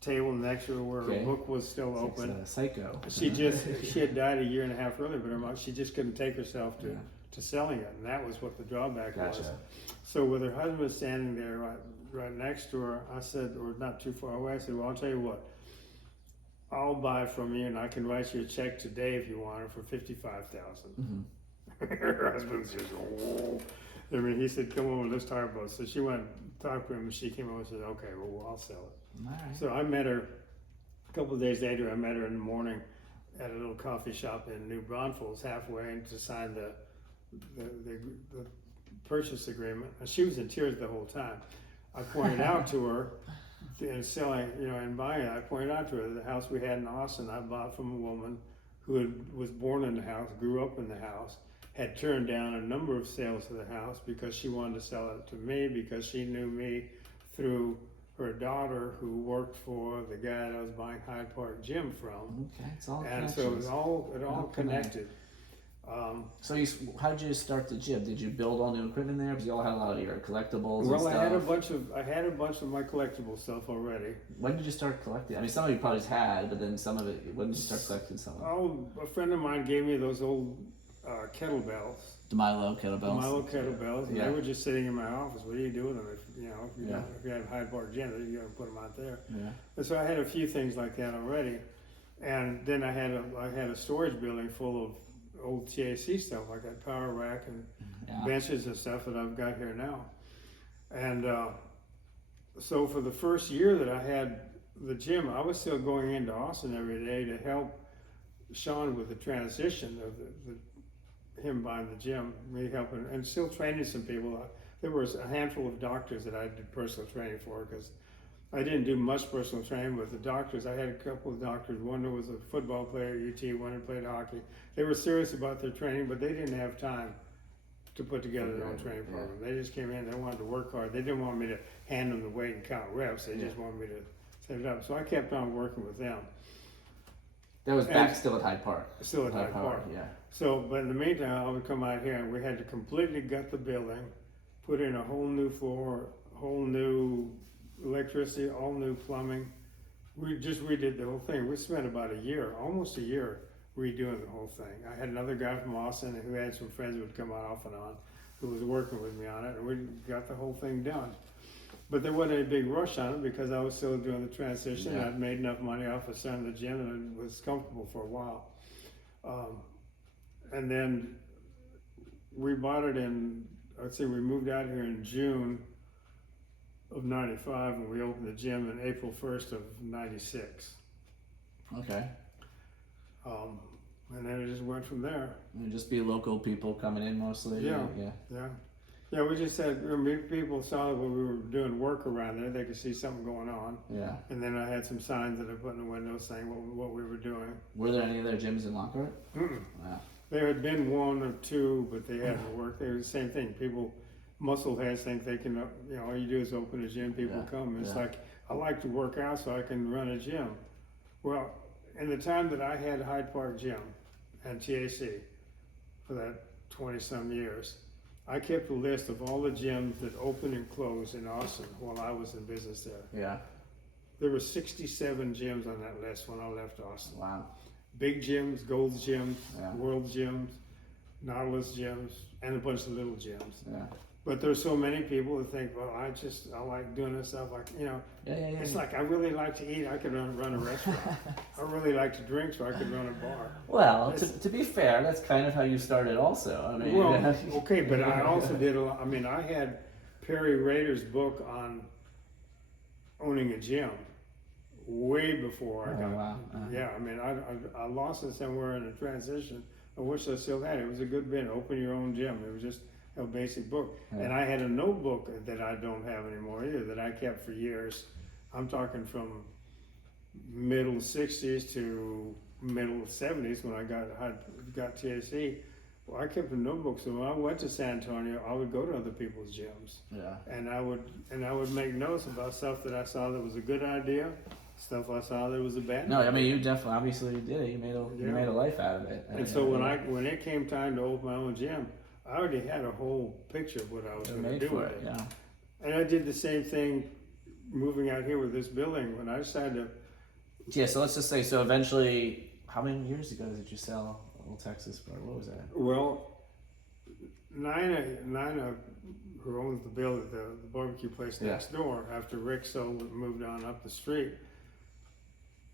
table next to her where her book was still open. It's psycho. She had died a year and a half earlier, but her mom, she just couldn't take herself to selling it, and that was what the drawback was. So with her husband standing there right next to her, I said, or not too far away, I said, well, I'll tell you what, I'll buy from you, and I can write you a check today if you want it for $55,000. Her husband says, oh. I mean, he said, come over, let's talk about it. So she went and talked to him, and she came over and said, okay, well, I'll sell it. All right. So I met her a couple of days later. I met her in the morning at a little coffee shop in New Braunfels, halfway in to sign the purchase agreement. And she was in tears the whole time. I pointed out to her, and selling, and buying it, I pointed out to her the house we had in Austin, I bought from a woman who was born in the house, grew up in the house, had turned down a number of sales of the house because she wanted to sell it to me because she knew me through her daughter who worked for the guy that I was buying Hyde Park Gym from. Okay, it's all And so it all connected. So how did you start the gym? Did you build all new equipment there? Because you all had a lot of your collectibles and Well, stuff. I had a bunch of my collectible stuff already. When did you start collecting? I mean, some of you probably had, but then some of it. When did you start collecting some of it? Oh, a friend of mine gave me those old kettlebells. The Milo kettlebells. Milo kettlebells. And Yeah. they were just sitting in my office. What do you do with them? If Yeah. if you have Hyde Park Gym, you're gonna put them out there. Yeah. And so I had a few things like that already, and then I had a storage building full of old TAC stuff. I got power rack and Yeah. benches and stuff that I've got here now. And so for the first year that I had the gym, I was still going into Austin every day to help Sean with the transition of him buying the gym, me helping, and still training some people. There was a handful of doctors that I did personal training for because I didn't do much personal training with the doctors. I had a couple of doctors. One that was a football player at UT, one who played hockey. They were serious about their training, but they didn't have time to put together their own training program. They just came in, they wanted to work hard. They didn't want me to hand them the weight and count reps. They just wanted me to set it up. So I kept on working with them. That was back still at Hyde Park. Still at Hyde Park. Yeah. So, but in the meantime, I would come out here and we had to completely gut the building, put in a whole new floor, whole new electricity, all new plumbing. We just redid the whole thing. We spent about almost a year redoing the whole thing. I had another guy from Austin who had some friends who would come out off and on, who was working with me on it, and we got the whole thing done. But there wasn't any big rush on it because I was still doing the transition. Yeah. I'd made enough money off of selling the gym and it was comfortable for a while. And then we bought it we moved out here in June of 95 and we opened the gym in April 1st of 96. Okay. And then it just went from there. And just be local people coming in mostly. Yeah. Yeah. Yeah, we just said, people saw that when we were doing work around there, they could see something going on. Yeah. And then I had some signs that I put in the window saying what we were doing. Were there any other gyms in Lockhart? Mm-mm. Wow. There had been one or two, but they hadn't worked. They were the same thing. People, muscleheads think they can, all you do is open a gym, people come. It's like, I like to work out so I can run a gym. Well, in the time that I had Hyde Park Gym and TAC for that 20-some years, I kept a list of all the gyms that opened and closed in Austin while I was in business there. Yeah. There were 67 gyms on that list when I left Austin. Wow. Big gyms, Gold's gyms, Yeah. World gyms, Nautilus gyms, and a bunch of little gyms. Yeah. But there's so many people that think, well, I like doing this stuff. It's like, I really like to eat. I could run a restaurant. I really like to drink, so I could run a bar. Well, to be fair, that's kind of how you started also. I mean, Well, okay, but I also did a lot. I mean, I had Perry Rader's book on owning a gym way before I got. Wow. Yeah, I mean, I lost it somewhere in the transition. I wish I still had it. It was a good bit. Open your own gym. It was just a basic book. Yeah. And I had a notebook that I don't have anymore either that I kept for years. I'm talking from middle 60s to middle 70s when I got TAC. Well, I kept a notebook, so when I went to San Antonio, I would go to other people's gyms. Yeah. And I would make notes about stuff that I saw that was a good idea, stuff I saw that was a bad No, idea. I mean, you definitely, obviously you did it. You made a life out of it. And so when it came time to open my own gym, I already had a whole picture of what I was going to do with it. Yeah. And I did the same thing moving out here with this building. When I decided to... Yeah, so let's just say, so eventually, how many years ago did you sell Old Texas Barbell? What was that? Well, Nina, who owns the barbecue place next door, after Rick sold it and moved on up the street,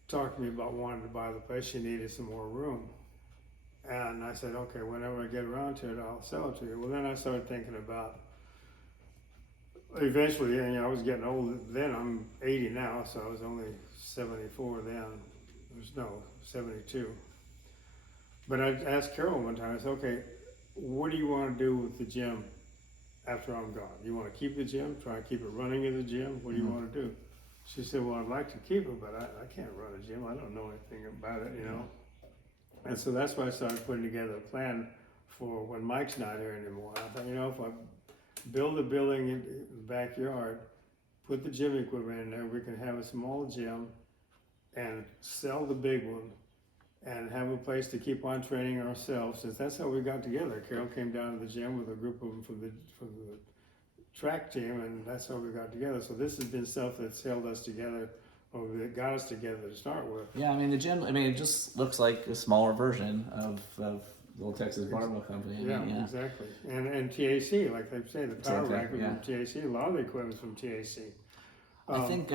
talked to me about wanting to buy the place. She needed some more room. And I said, okay, whenever I get around to it, I'll sell it to you. Well, then I started thinking about eventually, I was getting old then. I'm 80 now, so I was only 74 then. There's no 72. But I asked Carol one time, I said, okay, what do you want to do with the gym after I'm gone? You want to keep the gym, try and keep it running in the gym? What do you want to do? She said, well, I'd like to keep it, but I can't run a gym. I don't know anything about it, And so that's why I started putting together a plan for when Mike's not here anymore. I thought, if I build a building in the backyard, put the gym equipment in there, we can have a small gym and sell the big one and have a place to keep on training ourselves. Since that's how we got together. Carol came down to the gym with a group of them from the track team, and that's how we got together. So this has been stuff that's held us together, or that got us together to start with. Yeah, I mean the gym. I mean it just looks like a smaller version of the Old Texas Barbell Company. Yeah, exactly. And TAC, like they say, the power rack was from TAC. A lot of the equipment's from TAC. I think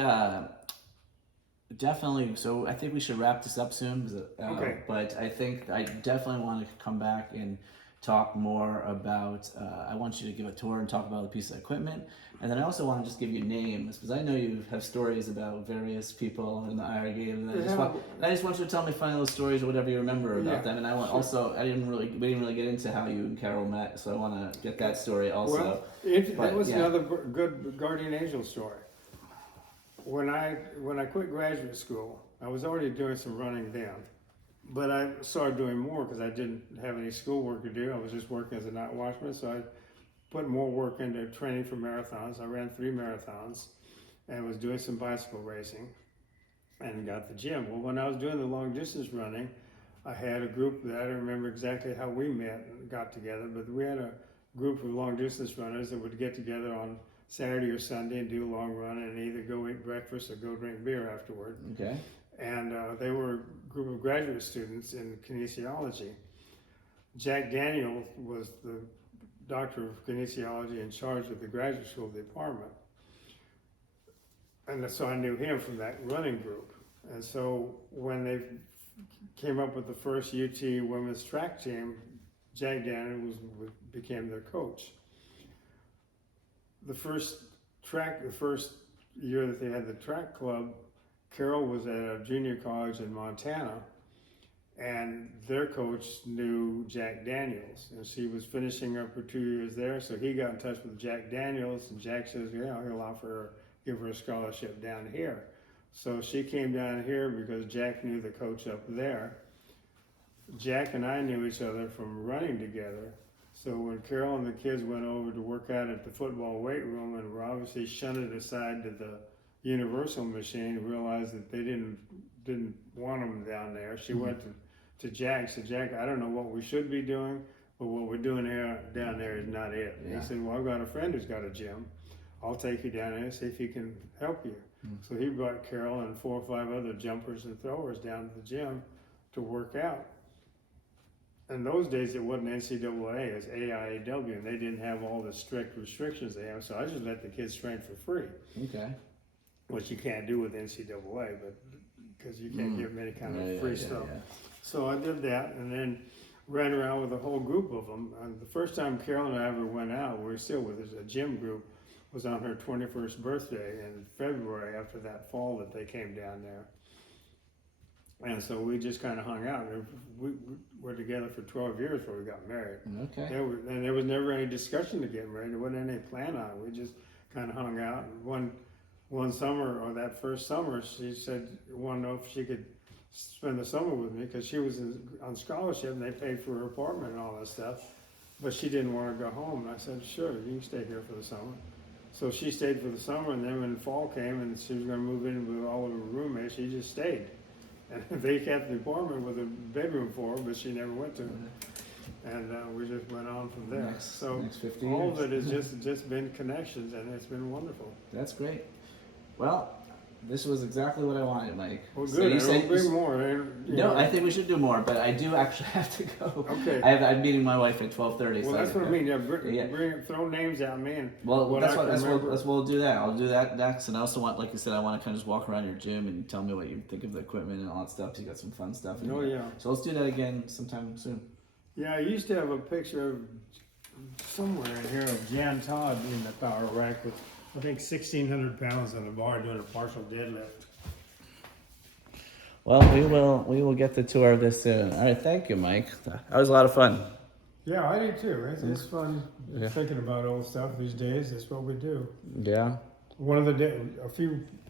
definitely. So I think we should wrap this up soon. Okay. But I think I definitely want to come back and talk more about. I want you to give a tour and talk about a piece of equipment, and then I also want to just give you names because I know you have stories about various people in the IR game. And I just want you to tell me funny little stories or whatever you remember about them. And I want also we didn't really get into how you and Carol met, so I want to get that story also. Well, that was another good guardian angel story. When I quit graduate school, I was already doing some running then. But I started doing more because I didn't have any schoolwork to do. I was just working as a night watchman, so I put more work into training for marathons. I ran 3 marathons and was doing some bicycle racing and got the gym. Well, when I was doing the long distance running, I had a group that I don't remember exactly how we met and got together, but we had a group of long distance runners that would get together on Saturday or Sunday and do a long run and either go eat breakfast or go drink beer afterward. Okay. And they were a group of graduate students in kinesiology. Jack Daniel was the doctor of kinesiology in charge of the graduate school department. And so I knew him from that running group. And so when they came up with the first UT women's track team, Jack Daniel became their coach. The first year that they had the track club, Carol was at a junior college in Montana, and their coach knew Jack Daniels, and she was finishing up her 2 years there, so he got in touch with Jack Daniels, and Jack says, yeah, he'll give her a scholarship down here. So she came down here because Jack knew the coach up there. Jack and I knew each other from running together, so when Carol and the kids went over to work out at the football weight room and were obviously shunted aside to the universal machine, realized that they didn't want them down there. She went to Jack, said, Jack, I don't know what we should be doing, but what we're doing down there is not it. Yeah. He said, well, I've got a friend who's got a gym. I'll take you down there and see if he can help you. So he brought Carol and 4 or 5 other jumpers and throwers down to the gym to work out. In those days, it wasn't NCAA, it was AIAW, and they didn't have all the strict restrictions they have, so I just let the kids train for free. Okay. Which you can't do with NCAA, but because you can't give them any kind of free stuff. Yeah. So I did that, and then ran around with a whole group of them. And the first time Carol and I ever went out, we were still with a gym group, was on her 21st birthday in February after that fall that they came down there. And so we just kind of hung out. We were together for 12 years before we got married. Okay. And there was never any discussion to get married. There wasn't any plan on it. We just kind of hung out. One summer, or that first summer, she said, wanted to know if she could spend the summer with me because she was on scholarship and they paid for her apartment and all that stuff. But she didn't want to go home. And I said, sure, you can stay here for the summer. So she stayed for the summer, and then when fall came and she was going to move in with all of her roommates, she just stayed. And they kept the apartment with a bedroom for her, but she never went to it. And we just went on from there. Next 50 all years. of it has just been connections, and it's been wonderful. That's great. Well, this was exactly what I wanted, Mike. Well, good. So bring more. No, I think we should do more, but I do actually have to go. Okay. I'm meeting my wife at 12:30. Well, that's what I mean. Yeah, throw names at me. And we'll do that. I'll do that next. And I also want, like you said, I want to kind of just walk around your gym and tell me what you think of the equipment and all that stuff. You got some fun stuff. Oh, yeah. So let's do that again sometime soon. Yeah, I used to have a picture of somewhere in here of Jan Todd in the power rack with I think 1,600 pounds on the bar doing a partial deadlift. Well, we will get the tour of this soon. All right, thank you, Mike. That was a lot of fun. Yeah, I do too. It's fun Yeah. thinking about old stuff these days. That's what we do. Yeah.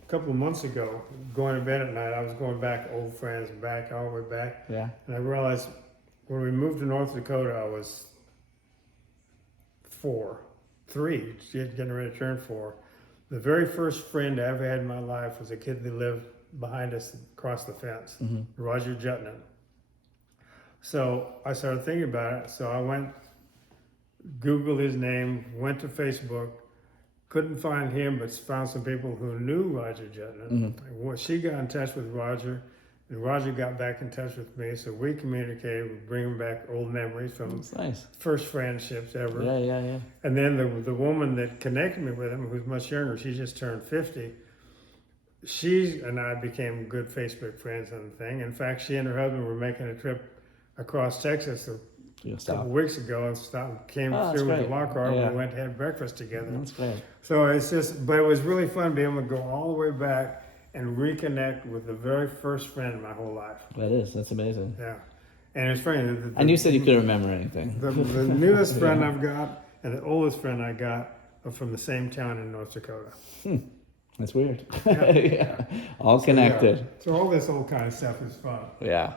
Couple of months ago, going to bed at night, I was going back, old friends, back, all the way back. Yeah. And I realized when we moved to North Dakota, I was 3, getting ready to turn 4. The very first friend I ever had in my life was a kid that lived behind us across the fence, Roger Jutman. So I started thinking about it. So I went, Googled his name, went to Facebook, couldn't find him, but found some people who knew Roger Jutman. Well, she got in touch with Roger, and Roger got back in touch with me. So we communicated, bringing back old memories from That's nice. first friendships ever. Yeah. And then the woman that connected me with him, who's much younger, she just turned 50. She and I became good Facebook friends and thing. In fact, she and her husband were making a trip across Texas a couple of weeks ago and came through with the walk car. Yeah. We went to have breakfast together. That's great. So but it was really fun being able to go all the way back and reconnect with the very first friend in my whole life. That's amazing. Yeah. And it's funny. And you said you couldn't remember anything. The newest friend I've got and the oldest friend I got are from the same town in North Dakota. That's weird. Yeah. All connected. So all this old kind of stuff is fun. Yeah.